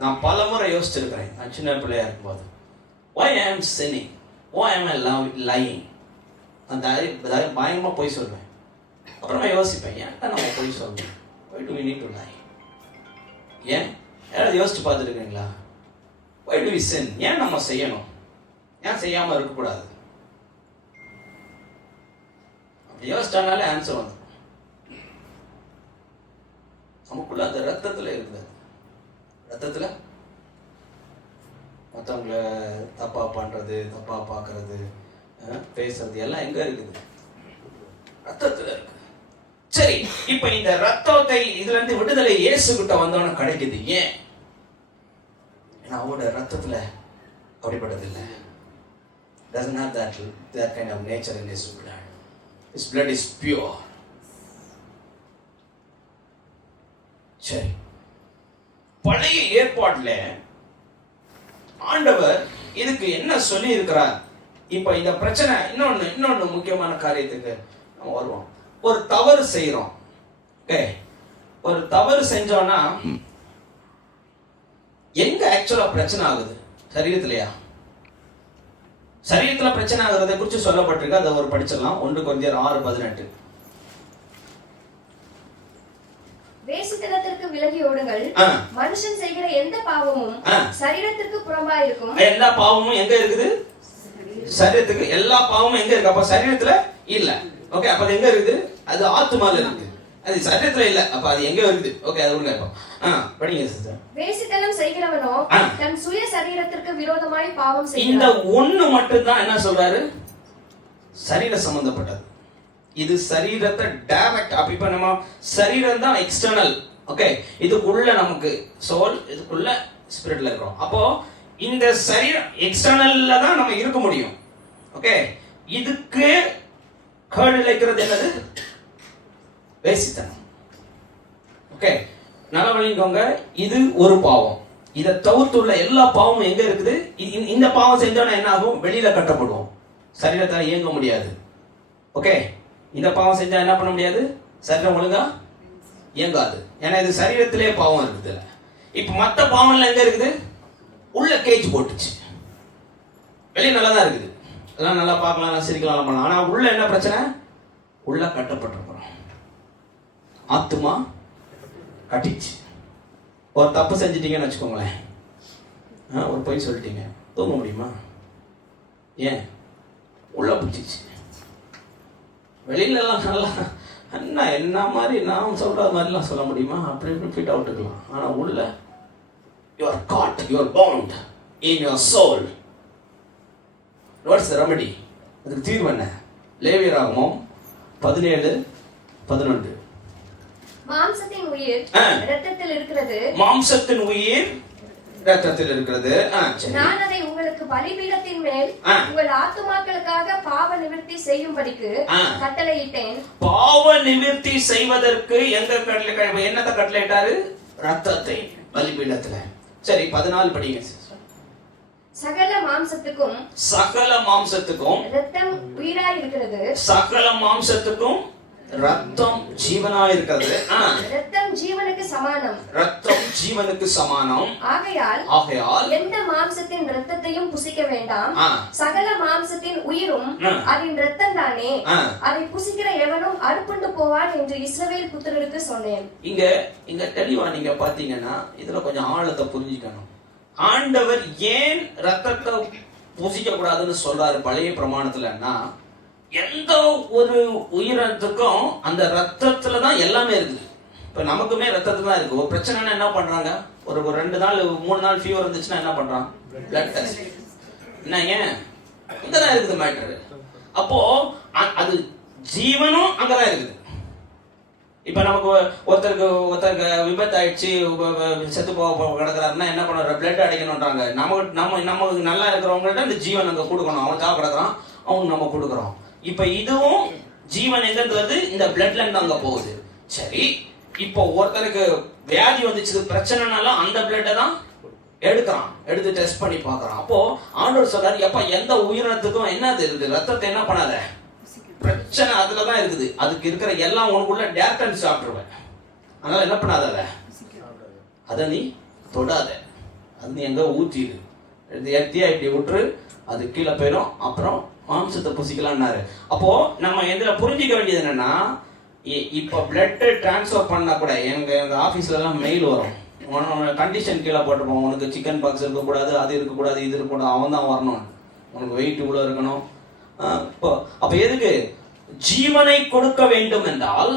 நான் பல முறை யோசிச்சிருக்கிறேன். நான் சின்ன பிள்ளையா இருக்கும்போது, why I am sinning, why am I lying, அந்த பயங்கரமா போய் சொல்வேன். அப்புறமா யோசிப்பேன், ஏன் நம்ம போய் சொல்றோம்? why do we need to lie? ஏன் யாராவது யோசிச்சு பார்த்துருக்கீங்களா? why do we sin? ஏன் நம்ம செய்யணும்? ஏன் செய்யாம இருக்கக்கூடாது? அப்படி யோசிச்சானாலே ஆன்சர் வந்து நமக்குள்ள அந்த ரத்தத்துல இருக்குது. ரத்தத்துல மற்றவங்கள தப்பா பண்றது, தப்பா பார்க்கறது, பேசுறது எல்லாம் எங்க இருக்குது? ரத்தத்துல இருக்கு. சரி, இப்ப இந்த ரத்தத்தை இதுல இருந்து விடுதலை இயேசு கிட்ட வந்தவன கிடைக்குது. ஏன்? அவரோட ரத்தத்துல அப்படிப்பட்டது இல்லை. doesn't have that kind of nature in his blood. His blood is pure. சரி, பழைய ஏற்பாட்டுல ஆண்டவர் இதுக்கு என்ன சொல்லி இருக்கிறார்? இப்ப இந்த பிரச்சனை இன்னொன்னு முக்கியமான காரியத்துக்கு நம்ம வருவோம். ஒரு தவறு செய்யறோம். ஒரு தவறு செஞ்சோம்னா எங்க ஆக்சுவலா பிரச்சனை ஆகுது? சரீரத்திலயா? சரீரத்துல பிரச்சனை ஆகுறதை குறித்து சொல்லப்பட்டிருக்கு. அதை ஒரு படிச்சிடலாம். 1 கொரிந்தியர் 6:18. வேசித்தனத்திற்கு விலகி ஓடுங்கள். மனுஷன் செய்கிற எந்த பாவமும் சரீரத்திற்கு புறம்பாய் இருக்கும். எல்லா பாவமும் எங்க இருக்குது? சரீரத்துக்கு. எல்லா பாவமும் எங்க இருக்கு? அப்ப சரீரத்துல இல்ல. ஓகே, அப்ப அது எங்க இருக்குது? அது ஆத்துமால இருக்கு. அது சரீரத்துல இல்ல. அப்ப அது எங்க இருக்குது? ஓகே, அது ஒண்ணு கேட்போம். படிங்க சிஸ்டர். வேசித்தனம் செய்கிறவனோ தன் சுய சரீரத்திற்கு விரோதமாய் பாவம் செய்கிறான். இந்த ஒண்ணு மட்டும் தான் என்ன சொல்றாரு? சரீர சம்பந்தப்பட்டது. இது சரீரத்தை டைரக்ட். அப்ப இப்ப நம்ம சரீரம் தான் எக்ஸ்டர்னல். ஓகே, இதுக்குள்ள நமக்கு சோல், இதுக்குள்ள ஸ்பிரிட்ல இருக்கிறோம். அப்போ இந்த சரீரம் எக்ஸ்டர்னல்ல தான் நம்ம இருக்க முடியும். ஓகே, இதுக்கு கேடு இழைக்கிறது என்னது? வேசித்தனம். ஓகே, நல்லா விளங்கிக்கோங்க. இது ஒரு பாவம். இதை தவிர்த்துள்ள எல்லா பாவமும் எங்க இருக்குது? இந்த பாவம் செஞ்சோன்னா என்ன ஆகும்? வெளியில கட்டப்படுவோம். சரீரத்தை இயங்க முடியாது. ஓகே, இந்த பாவம் செஞ்சா என்ன பண்ண முடியாது? சரீரம் ஒழுங்கா இயங்காது. ஏன்னா இது சரீரத்திலே பாவம் இருக்குது. இப்ப மத்த பாவம்ல எங்க இருக்குது? உள்ள கேஜ் போட்டுச்சு. வெளியே நல்லா தான் இருக்குது. அதெல்லாம் நல்லா பார்க்கலாம், சிரிக்கலாம் பண்ணலாம். ஆனா உள்ள என்ன பிரச்சனை? உள்ள கட்டப்பட்டிருக்கிறோம். ஆத்துமா கட்டிச்சு. ஒரு தப்பு செஞ்சிட்டீங்கன்னு வச்சுக்கோங்களேன், ஒரு பொய் சொல்லிட்டீங்க, தூங்க முடியுமா? ஏன்? உள்ள பிடிச்சிச்சு. வெளியில எல்லாம் நல்லா என்ன மாதிரி நான் சொல்ற மாதிரிலாம் சொல்ல முடியுமா? அப்படி இப்படி ஃபிட் அவுட்டுக்கலாம். ஆனா உள்ள you are caught, you are bound in your soul. What's the remedy? அதுக்கு தீர்வு என்ன? லேவியராகமம் 17:11. மாம்சத்தின் உயிர் இரத்தத்தில் இருக்கிறது. மாம்சத்தின் உயிர் இரத்தத்தில் இருக்கிறது. நான் அதை உங்களுக்கு பலிபீடத்தின் மேல் உங்கள் ஆத்துமாக்களுக்காக பாவ நிவர்த்தி செய்யும்படிக்கு கட்டளையிட்டேன். பாவ நிவர்த்தி செய்வதற்கு என்னத்தை கட்டளையிட்டாரு? ரத்தத்தை பலிபீடத்துல. சரி, 14 படிங்க. சகல மாம்சத்துக்கும் இரத்தம் உயிராய் இருக்கிறது. சகல மாம்சத்துக்கும் ரத்தம் ஜீவனாய் இருக்கிறது. ரத்தம் ஜீவனுக்கு சமானம். ரத்தம் ஜீவனுக்கு சமானம். ஆகையால் எந்த மாம்சத்தின் ரத்தத்தையும் புசிக்க வேண்டாம். சகல மாம்சத்தின் உயிரும் அதன் ரத்தம் தானே. அதை புசிக்கிற எவனும் அறுப்புண்டு போவான் என்று இஸ்ரவேல் புத்திரருக்கு சொன்னேன். இங்க தெளிவா நீங்க பாத்தீங்கன்னா இதுல கொஞ்சம் ஆழத்தை புரிஞ்சுக்கணும். ஆண்டவர் ஏன் ரத்தத்தை புசிக்க கூடாதுன்னு சொல்றாரு பழைய பிரமாணத்துலன்னா, எந்த ஒரு உயிரினத்துக்கும் அந்த ரத்தத்துலதான் எல்லாமே இருக்குது. இப்ப நமக்குமே ரத்தத்துல தான் இருக்கு. ஒரு பிரச்சனைனா என்ன பண்றாங்க? ஒரு 2 நாள் 3 நாள் ஃபீவர் இருந்துச்சுன்னா என்ன பண்றான்? Blood test. என்னங்க, இங்கதான் இருக்குது மேட்டர். அப்போ அது ஜீவனும் அங்கதான் இருக்குது. இப்ப நமக்கு ஒருத்தருக்கு விபத்து ஆயிடுச்சு, செத்து போக கிடக்குறாருன்னா என்ன பண்ற? பிளட் அடிக்கணும்ன்றாங்க. நமக்கு நல்லா இருக்கிறவங்கள்ட்ட இந்த ஜீவன் அங்க கொடுக்கணும். அவன் சாவ கிடக்குறான், அவங்க நம்ம கொடுக்குறோம். இப்ப இதுவும் ஜீவன் எங்கிருந்து வருது? இந்த பிளட்ல இருந்து அங்க போகுது. சரி, இப்போ ஒருத்தருக்கு வியாதி வந்துச்சு, பிரச்சனைனாலும் அந்த பிளட்டை தான் எடுக்கிறான், எடுத்து டெஸ்ட் பண்ணி பார்க்கறான். அப்போ ஆண்டவர் சொல்றாரு, எப்ப எந்த உயிரினத்துக்கும் என்னது இருக்கு, ரத்தத்தை என்ன பண்ணாத, பிரச்சனை அதுலதான் இருக்குது, அதுக்கு இருக்கிற எல்லாம் உனக்குள்ள டேரக்டா சாப்பிட்டுருவேன், அதனால என்ன பண்ணாத, அதை நீ தொடாத, அது நீ எங்க ஊற்றிடு, எத்தியா இப்படி விட்டுரு, அது கீழே போயிடும், அப்புறம் மாம்சத்தை புசிக்கலாம்னாரு. அப்போ நம்ம எதுல புரிஞ்சிக்க வேண்டியது என்னன்னா, இப்ப பிளட் டிரான்ஸ்ஃபர் பண்ணா கூட எங்க ஆபீஸ்ல எல்லாம் மெயில் வரும், கண்டிஷன் கீழே போட்டுப்போம், உனக்கு சிக்கன் பாக்ஸ் இருக்கக்கூடாது, அது இருக்கக்கூடாது, இது இருக்கக்கூடாது, அவன் தான் வரணும், உனக்கு வெயிட் இவ்வளோ இருக்கணும். அப்ப எதுக்கு ஜீவனை கொடுக்க வேண்டும் என்றால்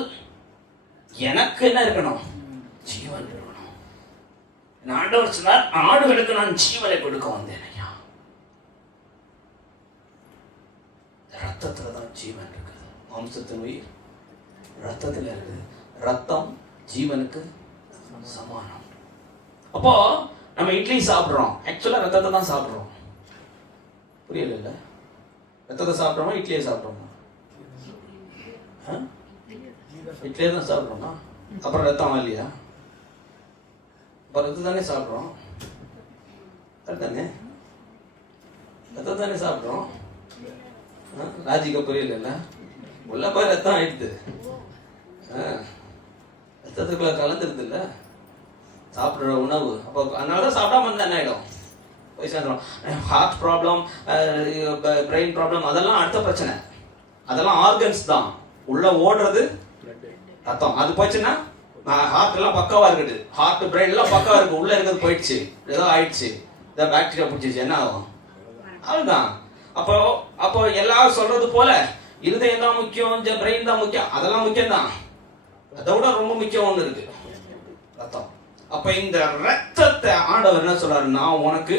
எனக்கு என்ன இருக்கணும், ஜீவன் இருக்கணும். ஆண்டவர் சொன்னார், ஆடுகளுக்கு நான் ஜீவனை கொடுக்க வந்தேன். ஐயா, ரத்தத்துல தான் ஜீவன் இருக்குது, மாம்சத்தின் உயிர் ரத்தத்துல இருக்குது, ரத்தம் ஜீவனுக்கு சமானம். அப்போ நம்ம இட்லி சாப்பிடுறோம், ஆக்சுவலா ரத்தத்தை தான் சாப்பிடுறோம், புரியல இல்ல, ரத்தத்தை சாப்பிடுறோமா இட்லியை சாப்பிடுறோமா, இட்லியை தான் சாப்பிடுறோமா, அப்புறம் ரத்தம் இல்லையா, ரத்தம் தானே சாப்பிடுறோம், தானே ரத்தம் தானே சாப்பிடுறோம். ராஜிக்க புரியல இல்ல, உள்ள போய் ரத்தம் ஆயிடுது, ரத்தத்துக்குள்ள கலந்துருது இல்ல சாப்பிடுற உணவு. அப்போ அதனாலதான் சாப்பிடாம இருந்தா என்ன ஆயிடும், போய் சேர்ந்துடும். ஹார்ட் ப்ராப்ளம், பிரெயின் ப்ராப்ளம், அதெல்லாம் அடுத்த பிரச்சனை, அதெல்லாம் ஆர்கன்ஸ் தான், உள்ள ஓடுறது ரத்தம். அது போச்சுன்னா ஹார்ட் எல்லாம் பக்காவா இருக்குது, ஹார்ட் பிரெயின் எல்லாம் பக்காவா இருக்கு, உள்ள இருக்கிறது போயிடுச்சு, ஏதோ ஆயிடுச்சு, ஏதோ பாக்டீரியா பிடிச்சிச்சு, என்ன ஆகும், அதுதான். அப்போ அப்போ எல்லாரும் சொல்றது போல இருதயம் தான் முக்கியம், பிரெயின் தான் முக்கியம், அதெல்லாம் முக்கியம் தான், அதை விட ரொம்ப முக்கியம் ஒண்ணு இருக்கு, ரத்தம். அப்ப இந்த ரத்தத்தை ஆண்டவர் என்ன சொல்றாரு, நான் உனக்கு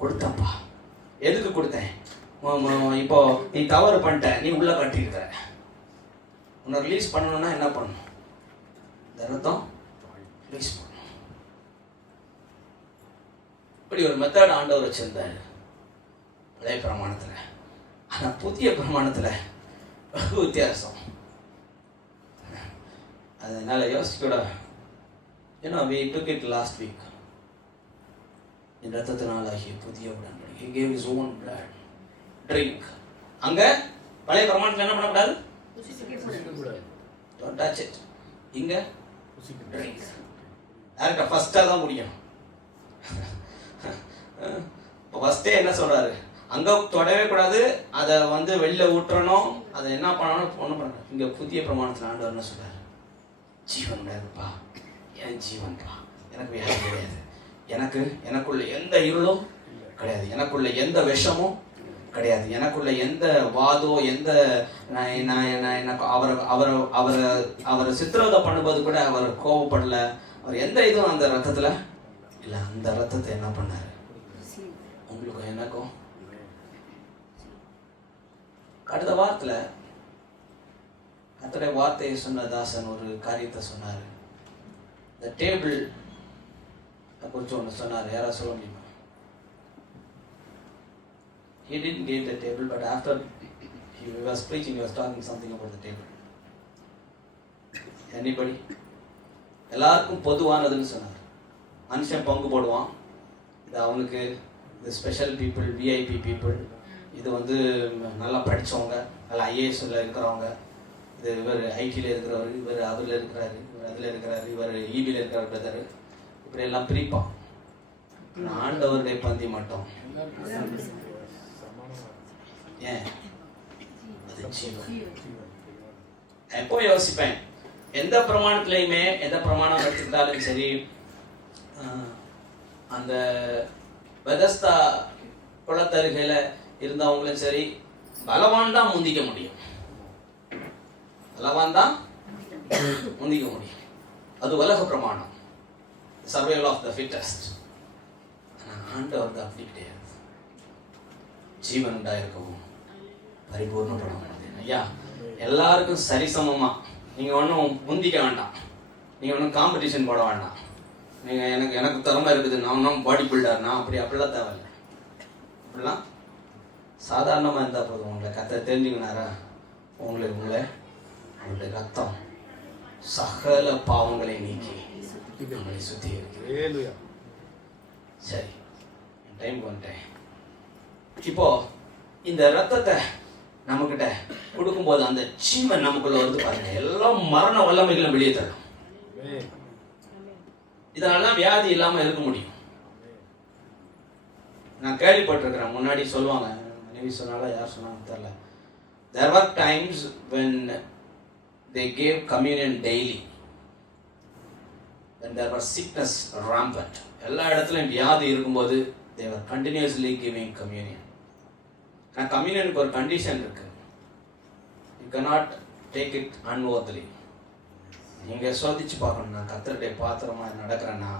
கொடுத்தப்பா. எதுக்கு கொடுத்தேன், இப்போ நீ தவறு பண்ணிட்ட, நீ உள்ள கட்டி இருக்கிற, உன்னை ரிலீஸ் பண்ணணும்னா என்ன பண்ணணும், இந்த ரத்தம் ரிலீஸ் பண்ணணும். இப்படி ஒரு மெத்தட் ஆண்டவர் வச்சிருந்தாரு பழைய பிரமாணத்துல. ஆனா புதிய பிரமாணத்துல வெகு வித்தியாசம். அதனால யோசிக்கூட, we took it last week. இந்த ரத்தத்தினாலாகிய புதிய உடன்படிக்கை, he gave his own blood, drink. அங்க பழைய பிரமாணத்துல என்ன பண்ணக்கூடாது, don't touch it. இங்க drink. யாருக்கா ஃபர்ஸ்டா தான் முடியும். ஃபர்ஸ்டே என்ன சொல்றாரு, அங்க தொடவே கூடாது, அதை வெளில ஊற்றணும், அதை என்ன பண்ணணும், ஒன்றும் பண்ணணும். இங்க புதிய பிரமாணத்துல ஆண்டவர் என்ன சொல்றாரு, ஜீவன் கிடையாதுப்பா, என் ஜீவன்பா, எனக்கு வியாதி கிடையாது, எனக்குள்ள எந்த இருளும் கிடையாது, எனக்குள்ள எந்த விஷமும் கிடையாது, எனக்குள்ள எந்த வாதோ, எந்த அவரை சித்திரவதை பண்ணும்போது கூட அவர் கோபப்படல, அவர் எந்த இதுவும் அந்த ரத்தத்துல இல்ல. அந்த ரத்தத்தை என்ன பண்ணாரு, உங்களுக்கும் எனக்கும். அடுத்த வாரத்துல கர்த்தருடைய வார்த்தையை சொன்ன தாசன் ஒரு காரியத்தை சொன்னாரு. இந்த டேபிள் குறித்து ஒன்று சொன்னாரு, யாராவது சொல்ல முடியுமா? He didn't give the table, but after he was preaching, he was talking something about the table. Anybody? எல்லாருக்கும் பொதுவானதுன்னு சொன்னார். மனுஷன் பங்கு போடுவான், இது அவனுக்கு, இது ஸ்பெஷல் பீப்புள், விஐபி பீப்புள், இது நல்லா படித்தவங்க, நல்லா ஐஏஎஸ்ல இருக்கிறவங்க, இது இவர் ஐடியில் இருக்கிறவர், இவர் அதில் இருக்கிறாரு, இவர் அதில் இருக்கிறாரு, இவர் ஈபியில் இருக்கிற பிரதர், இப்படி எல்லாம் பிரிப்பான். ஆண்டவருடைய பந்தி மட்டும் ஏன், அது ஜீவன். எப்போ யோசிப்பேன், எந்த பிரமாணத்திலையுமே, எந்த பிரமாணம் எடுத்துக்கிட்டாலும் சரி, அந்த பெதஸ்தா குளத்தருகையில இருந்தவங்களும் சரி, பலவான் தான் முந்திக்க முடியும், பலவான் தான் முந்திக்க முடியும். அது உலக பிரமாணம், சர்வைவல் ஆஃப் த ஃபிட்டஸ்ட். ஆண்டவர் தான் அப்படி கிடையாது. ஜீவன் உண்டாயிருக்கவும் பரிபூர்ணப்பட ஐயா, எல்லாருக்கும் சரிசமமா, நீங்க ஒன்றும் முந்திக்க வேண்டாம், நீங்க ஒன்றும் காம்படிஷன் போட வேண்டாம், நீங்க எனக்கு திறமை இருக்குது, நான் ஒன்றும் பாடி பில்டர், நான் அப்படிலாம் தேவையில்லை. அப்படிலாம் சாதாரணமா இருந்தா போதும். உங்களை கத்த தெரிஞ்சுக்கினாரா, உங்களுடைய ரத்தம் சகல பாவங்களை நீக்கி நம்மளை சுத்தி இருக்கு. சரி, டைம் வந்துட்டேன். இப்போ இந்த ரத்தத்தை நம்மகிட்ட கொடுக்கும்போது அந்த ஜீவன் நமக்குள்ள வந்து பாருங்க, எல்லாம் மரண வல்லமைகளும் வெளியே தரும். இதனால வியாதி இல்லாம இருக்க முடியும். நான் கேள்விப்பட்டிருக்கிறேன், முன்னாடி சொல்லுவாங்க, மனைவி சொன்னாலும் யார் சொன்னாலும் தெரியல, there were times when they gave communion daily, when there was sickness rampant. எல்லா இடத்துலையும் வியாதி இருக்கும்போது they were continuously giving communion. கம்யூனியனுக்கு ஒரு கண்டிஷன் இருக்கு, you cannot take it unworthily. நீங்க சோதிச்சு பார்க்கணும், நான் கர்த்தருடைய பாத்திரமா நடக்கிறேன்னா,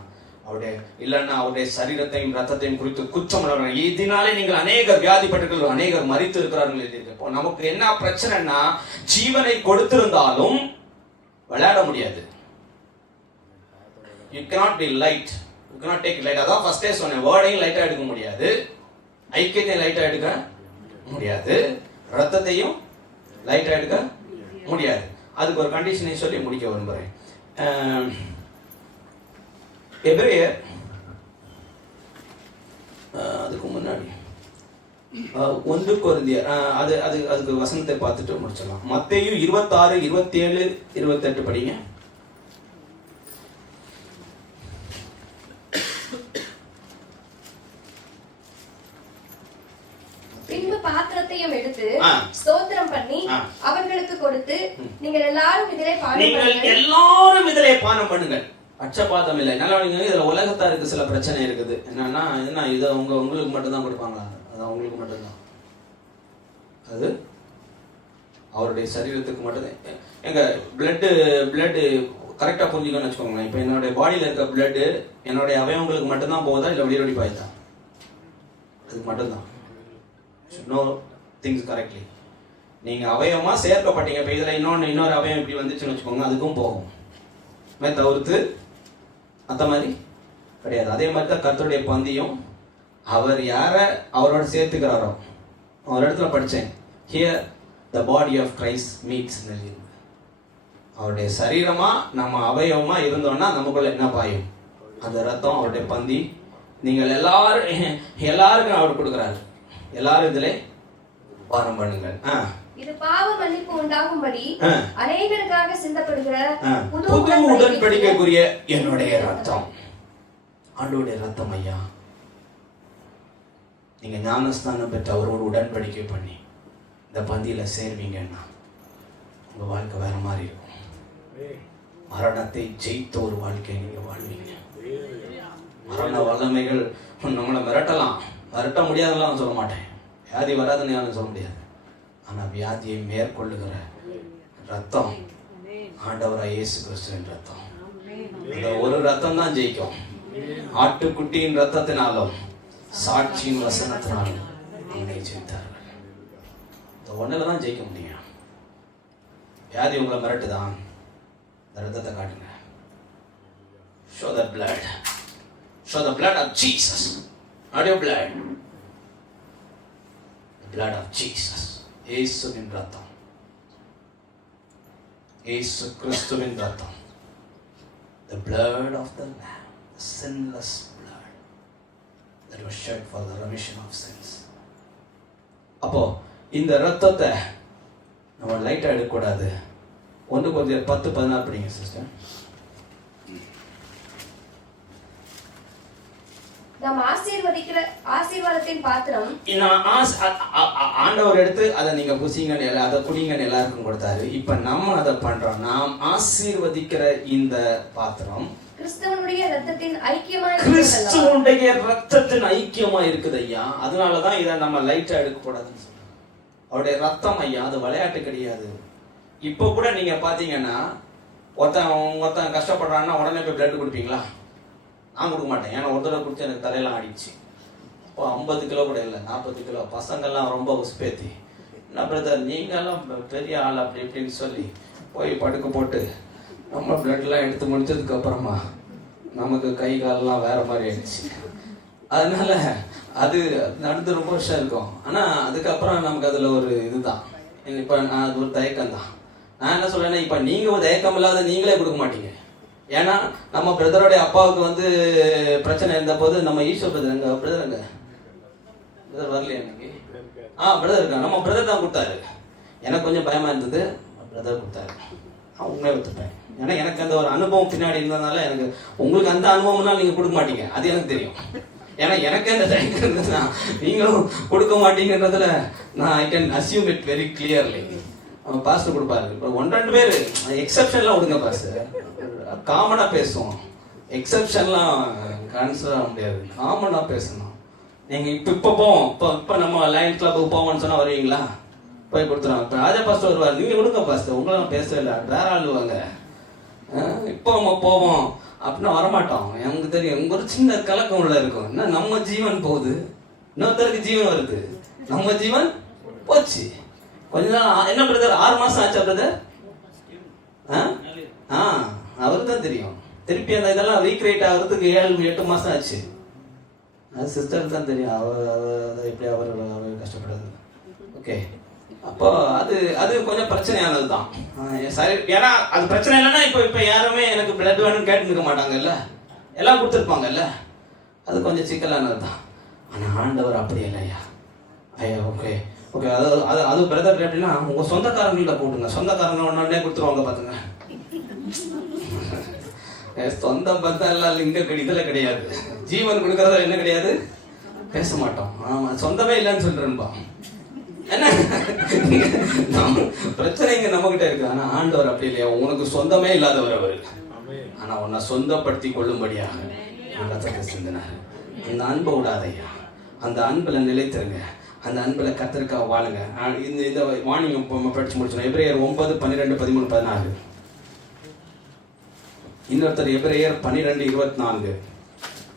அவருடைய இல்லைன்னா அவருடைய சரீரத்தையும் ரத்தத்தையும் குறித்து குற்றம் உணர்றேன். இதனாலே நீங்கள் அநேகர் வியாதிப்பட்டிருக்கள், அநேகர் மரித்து இருக்கிறார்கள். இப்போ நமக்கு என்ன பிரச்சனைன்னா, ஜீவனை கொடுத்திருந்தாலும் விளையாட முடியாது. You cannot be light, you cannot take it light. அதான் ஃபர்ஸ்டே சொன்னேன், வேர்டையும் லைட்டா எடுக்க முடியாது, ஐக்கியத்தையும் லைட்டா எடுக்க முடியாது, ரத்தத்தையும் லைட்டா எடுக்க முடியாது. அதுக்கு ஒரு கண்டிஷனை சொல்லி முடிக்க விரும்புகிறேன். எபிரேயர் அதுக்கு முன்னாடி 1 கொரிந்தியர் அதுக்கு வசனத்தை பார்த்துட்டு முடிச்சிடலாம். மத்தேயு 26, 27, 28 படிங்க. பின்பு பாத்திரத்தையும் எடுத்து ஸ்தோத்திரம் பண்ணி அவர்களுக்கு கொடுத்து, நீங்கள் எல்லாரும் இதிலே பானம் பண்ணுங்கள். பட்சபாதம் இல்லை. நல்லா இதுல உலகத்தாருக்கு சில பிரச்சனை இருக்குது. என்னன்னா, என்ன இதை உங்களுக்கு மட்டும்தான் கொடுப்பாங்களா? அது அவங்களுக்கு மட்டும்தான், அது அவருடைய சரீரத்துக்கு மட்டும்தான். எங்க பிளட்டு கரெக்டா புரிஞ்சுக்கணும்னு வச்சுக்கோங்களேன். இப்ப என்னுடைய பாடியில இருக்க பிளட்டு என்னுடைய அவயவங்களுக்கு மட்டும்தான் போகுதா, இல்லை வெளியே பாயுதா? அதுக்கு மட்டும்தான். Know things correctly. நீங்க அவயவமா சேர்க்கப்பட்டீங்க. இப்ப இதுல இன்னொரு அவயம் இப்படி வந்துச்சுன்னு வச்சுக்கோங்க, அதுக்கும் போகும். தவிர்த்து அந்த மாதிரி கிடையாது. அதே மாதிரி தான் கர்த்தருடைய பந்தியும், அவர் யார அவரோட சேர்த்துக்கிறாரோ, ஒரு இடத்துல படிச்சேன், here the body of Christ meets. அவருடைய சரீரமா நம்ம அவயவமா இருந்தோம்னா நமக்குள்ள என்ன பாயும்? அந்த ரத்தம், அவருடைய பந்தி. நீங்கள் எல்லாருக்கும் அவர் கொடுக்கிறாரு. எல்லாரும் இதிலே பானம் பண்ணுங்கள். இது பாவ மன்னிப்பு உண்டாகும்படி அநேகருக்காக சிந்தப்படுகிற புது உடன்படிக்கைக்குரிய என்னுடைய ரத்தம். ஆண்டவருடைய ரத்தம் ஐயா. நீங்க ஞானஸ்தானம் பெற்று அவரோடு உடன்படிக்கை பண்ணி இந்த பந்தியில சேர்வீங்கன்னா உங்க வாழ்க்கை வேற மாதிரி இருக்கும். மரணத்தை ஜெயித்த ஒரு வாழ்க்கை நீங்க வாழ்வீங்க. மரண வல்லமைகள் நம்மளை மிரட்ட முடியாதுலாம் சொல்ல மாட்டேன், வியாதி வராதுன்னு யாரும் சொல்ல முடியாது. ஆனா வியாதியை மேற்கொள்ளுகிற ரத்தம் ஆண்டவராய் இயேசு கிறிஸ்துவின் ரத்தம். அந்த ஒரு ரத்தம் தான் ஜெயிக்கும். ஆட்டுக்குட்டியின் ரத்தத்தினாலும் சாட்சியின் வசனத்தினாலும் அவனை ஜெயித்தார்கள். இந்த ஒண்ணுல தான் ஜெயிக்க முடியும். வியாதி உங்களை மிரட்டுதான், இந்த ரத்தத்தை காட்டுங்க. Show the blood. Show the blood of Jesus. Not your blood. The blood of Jesus. இயேசுவின் ரத்தம், இயேசு கிறிஸ்துவின் ரத்தம். The blood of the Lamb, the sinless blood that was shed for the remission of sins. அப்போ இந்த ரத்தத்தை நம்ம லைட்டா எடுக்கக்கூடாது. 1 கொரிந்தியர் 10:14 படிங்க சிஸ்டர். நாம் ஆசீர்வாதத்தின் பாத்திரம், ஆண்டவர் எடுத்து அதை நீங்க புசிங்கன்னு, அதை குடிங்கன்னு எல்லாருக்கும் கொடுத்தாரு. இப்ப நம்ம அதை பண்றோம். நாம் ஆசீர்வதிக்கிற இந்த பாத்திரம் கிறிஸ்துவனுடைய ரத்தத்தின் ஐக்கியமா இருக்குது ஐயா. அதனாலதான் இதை நம்ம லைட்டா எடுக்க கூடாதுன்னு சொல்றோம். அவருடைய ரத்தம் ஐயா, அது விளையாட்டு கிடையாது. இப்ப கூட நீங்க பாத்தீங்கன்னா, ஒருத்தன் கஷ்டப்படுறான்னா உடனே போய் பிளட் கொடுப்பீங்களா? நான் கொடுக்க மாட்டேன். ஏன்னா ஒரு தடவை கொடுத்து எனக்கு தலையெல்லாம் ஆடிச்சு. இப்போ 50 கிலோ கூட இல்லை, 40 கிலோ. பசங்கள்லாம் ரொம்ப உஸ்பேத்தி, என்ன பிரதர் நீங்கெல்லாம் பெரிய ஆள் அப்படி இப்படின்னு சொல்லி போய் படுக்க போட்டு நம்ம பிளட்லாம் எடுத்து முடிச்சதுக்கு அப்புறமா நமக்கு கை காலெல்லாம் வேற மாதிரி ஆயிடுச்சு. அதனால அது நடந்து ரொம்ப வருஷம் இருக்கும். ஆனால் அதுக்கப்புறம் நமக்கு அதில் ஒரு இதுதான். இப்போ நான் அது ஒரு தயக்கம் தான். நான் என்ன சொல்றேன்னா, இப்போ நீங்கள் ஒரு தயக்கம் இல்லாத நீங்களே கொடுக்க மாட்டீங்க. ஏன்னா நம்ம பிரதருடைய அப்பாவுக்கு வந்து பிரச்சனை இருந்த போது நம்ம ஈஸ்வர் பிரதர் வரலையா எனக்கு? பிரதர் இருக்கா, நம்ம பிரதர் தான் கொடுத்தாரு. எனக்கு கொஞ்சம் பயமா இருந்தது, பிரதர் கொடுத்தாரு. நான் உண்மையை ஒத்துப்பேன். ஏன்னா எனக்கு அந்த ஒரு அனுபவம் பின்னாடி இருந்ததுனால எனக்கு, உங்களுக்கு அந்த அனுபவம்னா நீங்க கொடுக்க மாட்டீங்க, அது எனக்கு தெரியும். ஏன்னா எனக்கு அந்த தைரியம் இருந்ததுன்னா நீங்களும் கொடுக்க மாட்டீங்கன்றதுல நான் I can assume it very clearly. Pastor கொடுப்பாரு. இப்போ 1-2 பேர் எக்ஸப்ஷன்லாம் விடுங்க பாஸ்டர், காமனா பேசுவோம். எக்ஸப்ஷன்லாம் கான்சர் ஆக முடியாது, காமனா பேசணும். நீங்க இப்போ போவோம், இப்போ நம்ம லைன் கிளப்புக்கு போவோம்னு சொன்னா வருவீங்களா? போய் கொடுத்துருவோம். இப்போ ராஜா பாஸ்டர் வருவார், நீங்க கொடுங்க பாஸ்டர், உங்களாம் பேசவே இல்லை, வேற ஆளுவாங்க. இப்போ நம்ம போவோம் அப்படின்னா வரமாட்டோம். எனக்கு தெரியும் ஒரு சின்ன கலக்கம் உள்ள இருக்கும். என்ன நம்ம ஜீவன் போகுது, இன்னொருத்தருக்கு ஜீவன் வருது, நம்ம ஜீவன் போச்சு. கொஞ்ச நாள் என்ன பிரதர், 6 மாசம் ஆச்சா பிரதர்? அவருக்கு தான் தெரியும். திருப்பி அந்த இதெல்லாம் ரீக்ரியேட் ஆகிறதுக்கு 7-8 மாசம் ஆச்சு. அது சிஸ்டருக்கு தான் தெரியும். அவர் எப்படி அவர் கஷ்டப்படுறது. ஓகே, அப்போ அது கொஞ்சம் பிரச்சனையானது தான். சரி, ஏன்னா அது பிரச்சனை இல்லைன்னா இப்போ யாருமே எனக்கு பிளட் வேணும்னு கேட்டுருக்க மாட்டாங்கல்ல, எல்லாம் கொடுத்துருப்பாங்கல்ல. அது கொஞ்சம் சிக்கலானது தான். ஆனால் ஆண்டவர் அப்படி இல்லையா? ஐயா ஓகே ஓகே, அது பிரதர் எப்படின்னா உங்கள் சொந்தக்காரங்கள்ட்ட கூட்டுங்க, சொந்தக்காரங்க ஒன்னே கொடுத்துருவாங்க பார்த்துங்க. சொந்தம் பந்தம் எல்லாம் இங்கே இதில் கிடையாது. ஜீவன் கொடுக்கறத என்ன கிடையாது, பேச மாட்டோம். ஆமாம், சொந்தமே இல்லைன்னு சொல்றேன்பா. என்ன பிரச்சனை இங்க நம்ம கிட்ட இருக்கு. ஆனா ஆண்டவர் அப்படி இல்லையா, உனக்கு சொந்தமே இல்லாதவர் அவரு. ஆனா உன்னை சொந்தப்படுத்தி கொள்ளும்படியாக ரத்தத்தை சிந்தினார். அந்த அன்பை விடாதையா, அந்த அன்புல நிலைத்திருங்க, அந்த அன்புல கர்த்தருக்காக வாழுங்க. இந்த வார்னிங் படிச்சு முடிச்சோம். எபிரேயர் 9, 12, 13, 14. இன்னொருத்தர் எபிரேயர் 12, 24.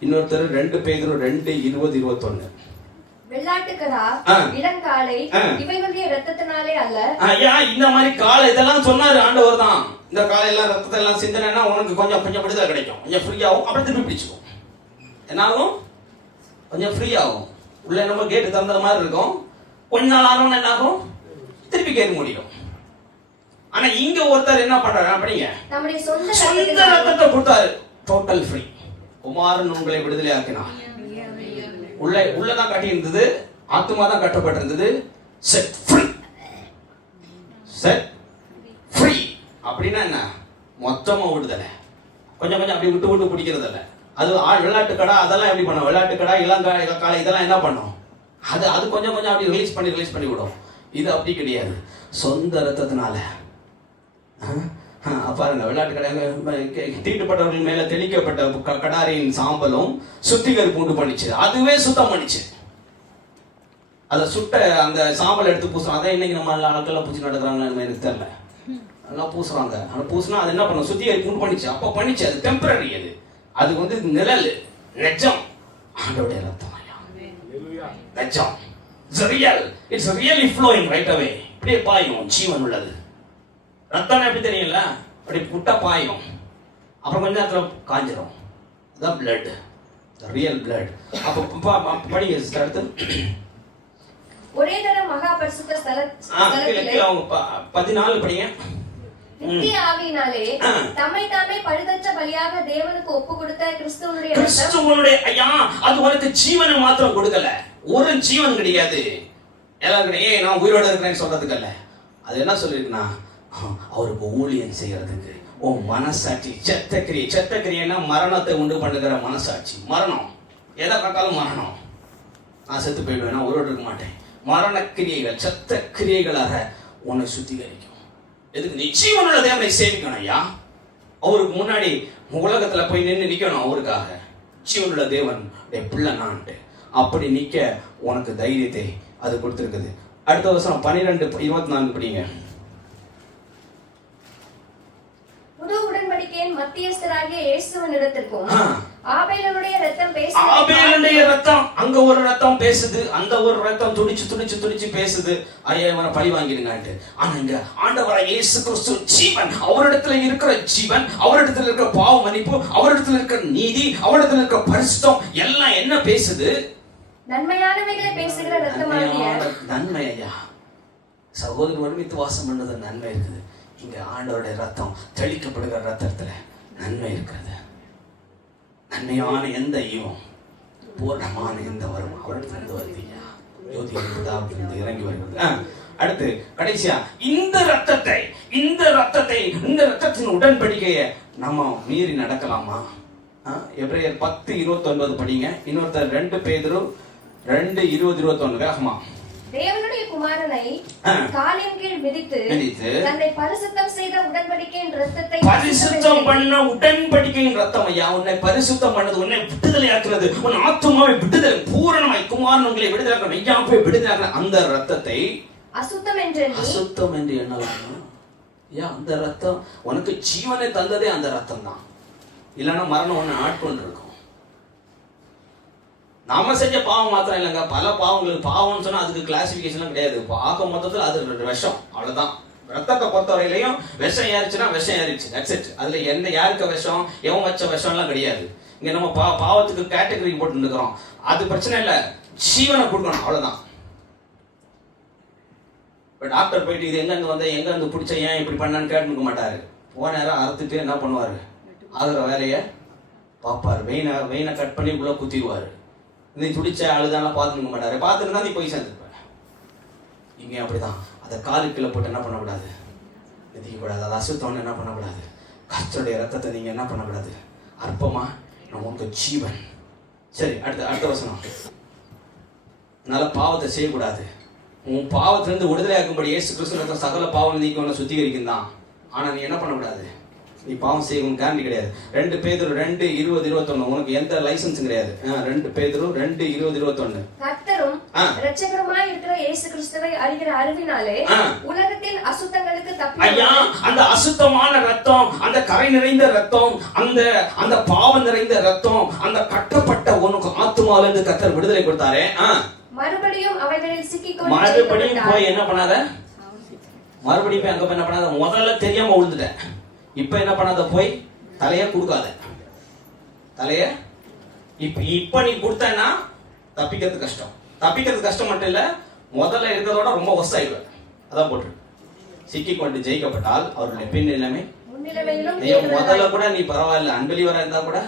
இன்னொருத்தர் 2 பேதுரு 2, 20, 21. வெள்ளாட்டுக்கடா, இளங்காளை இவைகளுடைய ரத்தத்தினாலே அல்ல. இந்த மாதிரி காலை இதெல்லாம் சொன்னாரு ஆண்டவர் தான். இந்த காலை எல்லாம் ரத்தத்தை எல்லாம் சிந்தனைனா உனக்கு கொஞ்சம் விடுதலை கிடைக்கும், கொஞ்சம் ஃப்ரீ ஆகும். அப்புறம் திருப்பி பிடிச்சுக்கும். என்னாகும், கொஞ்சம் ஃப்ரீ ஆகும். உள்ள நம்ம கேட்டு தந்த மாதிரி இருக்கும். கொஞ்ச நாள் ஆனவங்க என்ன ஆகும், திருப்பி கேட்க முடியும். ஆனா இங்க ஒருத்தர் என்ன பண்றாரு, அப்படிங்க நம்முடைய சொந்த ரத்தத்தை கொடுத்தாரு, டோட்டல் ஃப்ரீ. குமாரன் உங்களை விடுதலை ஆக்கினார். உள்ளதான் கட்டி இருந்தது, ஆத்துமா தான் கட்டப்பட்டிருந்தது. Set free, set free. அப்படின்னா என்ன, மொத்தமா விடுதலை. கொஞ்சம் கொஞ்சம் அப்படி விட்டு பிடிக்கிறது இல்ல. அது விளையாட்டு கடை அதெல்லாம் எப்படி பண்ணும், விளையாட்டு கடை இளங்காலை இதெல்லாம் என்ன பண்ணும், அது கொஞ்சம் கொஞ்சம் அப்படி ரிலீஸ் பண்ணி விடும். இது அப்படி கிடையாது, சொந்த ரத்தத்தினால. பாருங்க, விளையாட்டு கடை தீட்டுப்பட்டவர்கள் மேல தெளிக்கப்பட்ட கடாரியின் சாம்பலும் சுத்திகரிப்பு உண்டு பண்ணிச்சு, அதுவே சுத்தம் பண்ணிச்சு. அதை சுட்ட அந்த சாம்பல் எடுத்து பூசுறோம். அதை இன்னைக்கு நம்ம ஆட்கள்லாம் பூச்சி நடக்கிறாங்கன்னு எனக்கு தெரியல, நல்லா பூசுறாங்க. ஆனால் பூசினா அது என்ன பண்ணும், சுத்திகரிப்பு உண்டு பண்ணிச்சு. அப்போ பண்ணிச்சு, அது டெம்பரரி. அது வந்து நிழல், நெஜம் ஆண்டவருடைய ரத்தம். நெஜம், it's real, it's really flowing right away. இப்படியே பாயும், ஜீவன் உள்ளது. ரத்தம் எப்படி தெரியல, அப்படி புட்டா பாயும், அப்புறம் கொஞ்ச நேரத்தில் காஞ்சிரும். அதுதான் பிளட், ரியல் பிளட். அப்போ படிங்க சிஸ்டர். அடுத்து ஒரே தரம் மகா பரிசுத்த ஸ்தலத்திலே அவங்க 14 படிங்க. நித்திய ஆவியினாலே தம்மை தாமே பழுதற்ற பலியாக தேவனுக்கு ஒப்பு கொடுத்த கிறிஸ்துவனுடைய ஐயா, அது உனக்கு ஜீவனை மாத்திரம் கொடுக்கல, ஒரு ஜீவன் கிடையாது. எல்லாரும் நான் உயிரோட இருக்கிறேன்னு சொல்றதுக்கு அல்ல. அது என்ன சொல்லிருக்குன்னா, அவருக்கு ஊழியம் செய்யறதுக்கு. ஓ மனசாட்சி, செத்த கிரியைனா மரணத்தை உண்டு பண்ணுகிற மனசாட்சி. மரணம் எதை பார்த்தாலும் மரணம். நான் செத்து போயிடுவேன், நான் உயிரோடு இருக்க மாட்டேன். மரண கிரியைகள், செத்த கிரியைகளாக உன்னை சுத்திகரிக்கும். எதுக்கு, நீ ஜீவனுள்ள தேவனை சேவிக்கணும் ஐயா. அவருக்கு முன்னாடி உலகத்துல போய் நிக்கணும். அவருக்காக ஜீவனுள்ள தேவன் பிள்ளை நான்ட்டு அப்படி நிக்க உனக்கு தைரியத்தை அது கொடுத்திருக்குது. அடுத்த வருஷம் 12, 24 படிங்க. புது உடன்படிக்கையின் மத்தியஸ்தராகிய இயேசுவினிடத்திற்கும் ஆபேலுடைய ரத்தம் அங்க ஒரு ரத்தம் பேசுது, அந்த ஒரு ரத்தம் துடிச்சு பேசுது, ஐயா இவனை பழி வாங்கிடுங்கன்ட்டு. ஆனா இங்க ஆண்டவராகிய இயேசு கிறிஸ்து ஜீவன், அவரிடத்துல இருக்கிற ஜீவன், அவரிடத்துல இருக்கிற பாவ மன்னிப்பு, அவரிடத்துல இருக்கிற நீதி, அவரிடத்துல இருக்கிற பரிசுத்தம் எல்லாம் என்ன பேசுது, நன்மையானவைகளை பேசுகிற ரத்தமாகிய நன்மை. ஐயா சகோதரர் ஒருமித்து வாசம் பண்ணது நன்மை இருக்குது. இங்க ஆண்டவருடைய ரத்தம் தெளிக்கப்படுகிற ரத்தத்துல நன்மை இருக்கிறது. நன்மையான எந்த ஈவம், பூர்ணமான எந்த வரும் அவரிடத்திலிருந்து வருதுயா. ஜோதி இறங்கி வருகிறது. அடுத்து கடைசியா இந்த ரத்தத்தின் உடன்படிக்கையை நம்ம மீறி நடக்கலாமா? எபிரேயர் 10:29 படிங்க. இன்னொருத்தர் 2 பேதுரு 2:20-21 வேகமா. தேவனுடைய குமாரனை காலின் கீழ் மிதித்து தன்னை பரிசுத்தம் செய்த உடன்படிக்கையின் இரத்தத்தை பரிசுத்தம் பண்ண உடன்படிக்கையின் இரத்தம் ஐயா. உன்னை பரிசுத்தம் பண்ணது, உன்னை விடுதலையாக்குறது, உன் ஆத்துமாவை விடுதலை பூரணமாய் குமாரன் உங்களை விடுதலையாக்குற மெய்யாப்பை விடுதலையாக்குற அந்த இரத்தத்தை அசுத்தம் என்று எண்ணலாம். ஏன் அந்த ரத்தம் உனக்கு ஜீவனை தந்ததே அந்த ரத்தம் தான். இல்லைன்னா மரணம் ஒண்ணு ஆட்கொண்டு இருக்கும். நாம செஞ்ச பாவம் மாத்திரம் இல்லைங்க, பல பாவங்களுக்கு பாவம்னு சொன்னா அதுக்கு கிளாசிபிகேஷன் கிடையாது. பாக்க மொத்தத்தில் அது விஷம், அவ்வளவுதான். ரத்தத்தை பொறுத்தவரையிலையும் விஷம் ஏறிச்சுன்னா விஷம் ஏறிச்சு, தட்ஸ் இட். அதுல எந்த யாருக்கு விஷம், எவன் வச்ச விஷம்லாம் கிடையாது. இங்க நம்ம பாவத்துக்கு கேட்டகரி போட்டு இருக்கிறோம். அது பிரச்சனை இல்லை, ஜீவனை கொடுக்கணும், அவ்வளவுதான். டாக்டர் போயிட்டு இது எங்க இருந்து வந்த, எங்க இருந்து பிடிச்ச, ஏன் இப்படி பண்ணான்னு கேட்டுக்க மாட்டாரு. போன நேரம் அறுத்துட்டு என்ன பண்ணுவாரு, ஆகுற வேலையை பார்ப்பாரு. வெயினை கட் பண்ணி உள்ள குத்திடுவாரு. நீ துடிச்ச அழுதானா பார்த்துக்க மாட்டாரு. பார்த்துட்டு தான் நீ போய் சேர்ந்துருப்ப. இங்கே அப்படிதான். அதை காலுக்குள்ள போட்டு என்ன பண்ணக்கூடாது, மிதிக்கக்கூடாது. அதை அசுத்தம்னு என்ன பண்ணக்கூடாது. கர்த்தருடைய ரத்தத்தை நீங்க என்ன பண்ணக்கூடாது, அற்பமா நமக்கு ஜீவன். சரி, அடுத்த வசனம். நல்ல பாவத்தை செய்யக்கூடாது. உன் பாவத்திலிருந்து விடுதலையாக்கும்படி இயேசு கிறிஸ்து ரத்தம் சகல பாவம் நீக்கி உன்னை சுத்திகரிக்கும் தான். ஆனா நீ என்ன பண்ணக்கூடாது, நீ பாவம் செய்யணும் கேரண்டி கிடையாது. 2 பேதுரு 2:20-21 உனக்கு எந்த லைசன்ஸ் கிடையாது. 2 பேதுரு 2:20-21 கர்த்தரும் இரட்சகருமாய் இருக்கிற இயேசு கிறிஸ்துவை அறிகிற அறிவினாலே உலகத்தின் அசுத்தங்களுக்கு தப்பி ஐயா, அந்த அசுத்தமான ரத்தம், அந்த கரை நிறைந்த ரத்தம், அந்த பாவம் நிறைந்த ரத்தம், அந்த கட்டப்பட்ட உனக்கு ஆத்துமால இருந்து கர்த்தர் விடுதலை கொடுத்தாரே. மறுபடியும் அவைகளில் சிக்கிக்கொண்டு மறுபடியும் போய் என்ன பண்ணாத, மறுபடியும் போய் அங்க போய் என்ன பண்ணாத, முதல்ல தெரியாம விழுந்துட்டேன். இப்ப என்ன பண்ணாத, போய் தலைய கொடுக்காத. தலைய இப்ப நீ கொடுத்தனா தப்பிக்கிறது கஷ்டம். தப்பிக்கிறது கஷ்டம் மட்டும் இல்ல, முதல்ல இருக்கிறதோட ரொம்ப ஒஸ்ஸாயிடுவேன். அதான் போட்டு சிக்கி கொண்டு ஜெயிக்கப்பட்டால் அவருடைய பின் நிலைமை முதல்ல கூட நீ பரவாயில்ல, அன்பிலிவரா இருந்தா கூட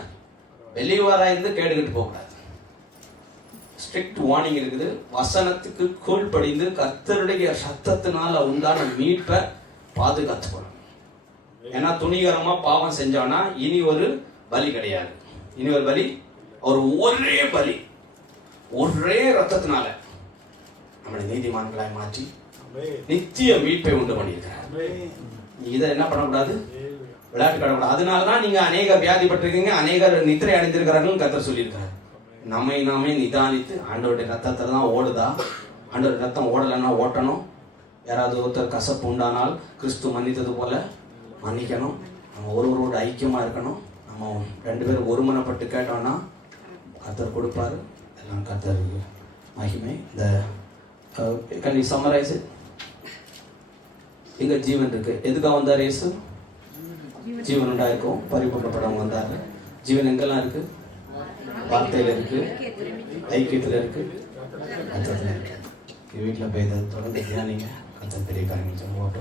வெளிவரா இருந்து கேடுகிட்டு போக கூடாது. ஸ்ட்ரிக்ட் வார்னிங் இருக்குது. வசனத்துக்கு கீழ்ப்படிந்து கர்த்தருடைய சத்தத்தினால உண்டான மீட்பை பாதுகாத்துக்கணும். ஏன்னா துணிகரமா பாவம் செஞ்சானா இனி ஒரு பலி கிடையாது. இனி ஒரு பலி, ஒரே பலி, ஒரே ரத்தத்தினால நம்மளை நீதிமான்களாய் மாற்றி நித்திய மீட்பை உண்டு பண்ணியிருக்கிறார். இதை என்ன பண்ணக்கூடாது, விளையாட்டு கடக்கூடாது. அதனாலதான் நீங்க அநேக வியாதிப்பட்டிருக்கீங்க, அநேகர் நித்திரை அடைந்திருக்கிறார்கள் கர்த்தர் சொல்லியிருக்கிறார். நம்மை நாமே நிதானித்து ஆண்டவருடைய ரத்தத்தை தான் ஓடுதா, ஆண்டவருடைய ரத்தம் ஓடலைன்னா ஓட்டணும். யாராவது ஒருத்தர் கசப்பு உண்டானால் கிறிஸ்து மன்னித்தது போல மன்னிக்கணும். நம்ம ஒருவரோட ஐக்கியமா இருக்கணும். நம்ம 2 பேரும் ஒருமனப்பட்டு கேட்டோம்னா கர்த்தர் கொடுப்பாரு. எல்லாம் கர்த்தருக்கு மகிமை. இந்த can you summarize it? இங்க ஜீவன் இருக்கு. எதுக்காக வந்தார் இயேசு? ஜீவன் உண்டாயிருக்கும், பரிபூர்ணப்படவங்க வந்தாரு. ஜீவன் எங்கெல்லாம் இருக்கு? வார்த்தையில இருக்கு, ஐக்கியத்துல இருக்கு, கர்த்தத்துல இருக்கு. வீட்டுல போய் தொடர்ந்து தியானிங்க. கர்த்தர் பெரிய காரியங்கள் சொல்லுவோம்.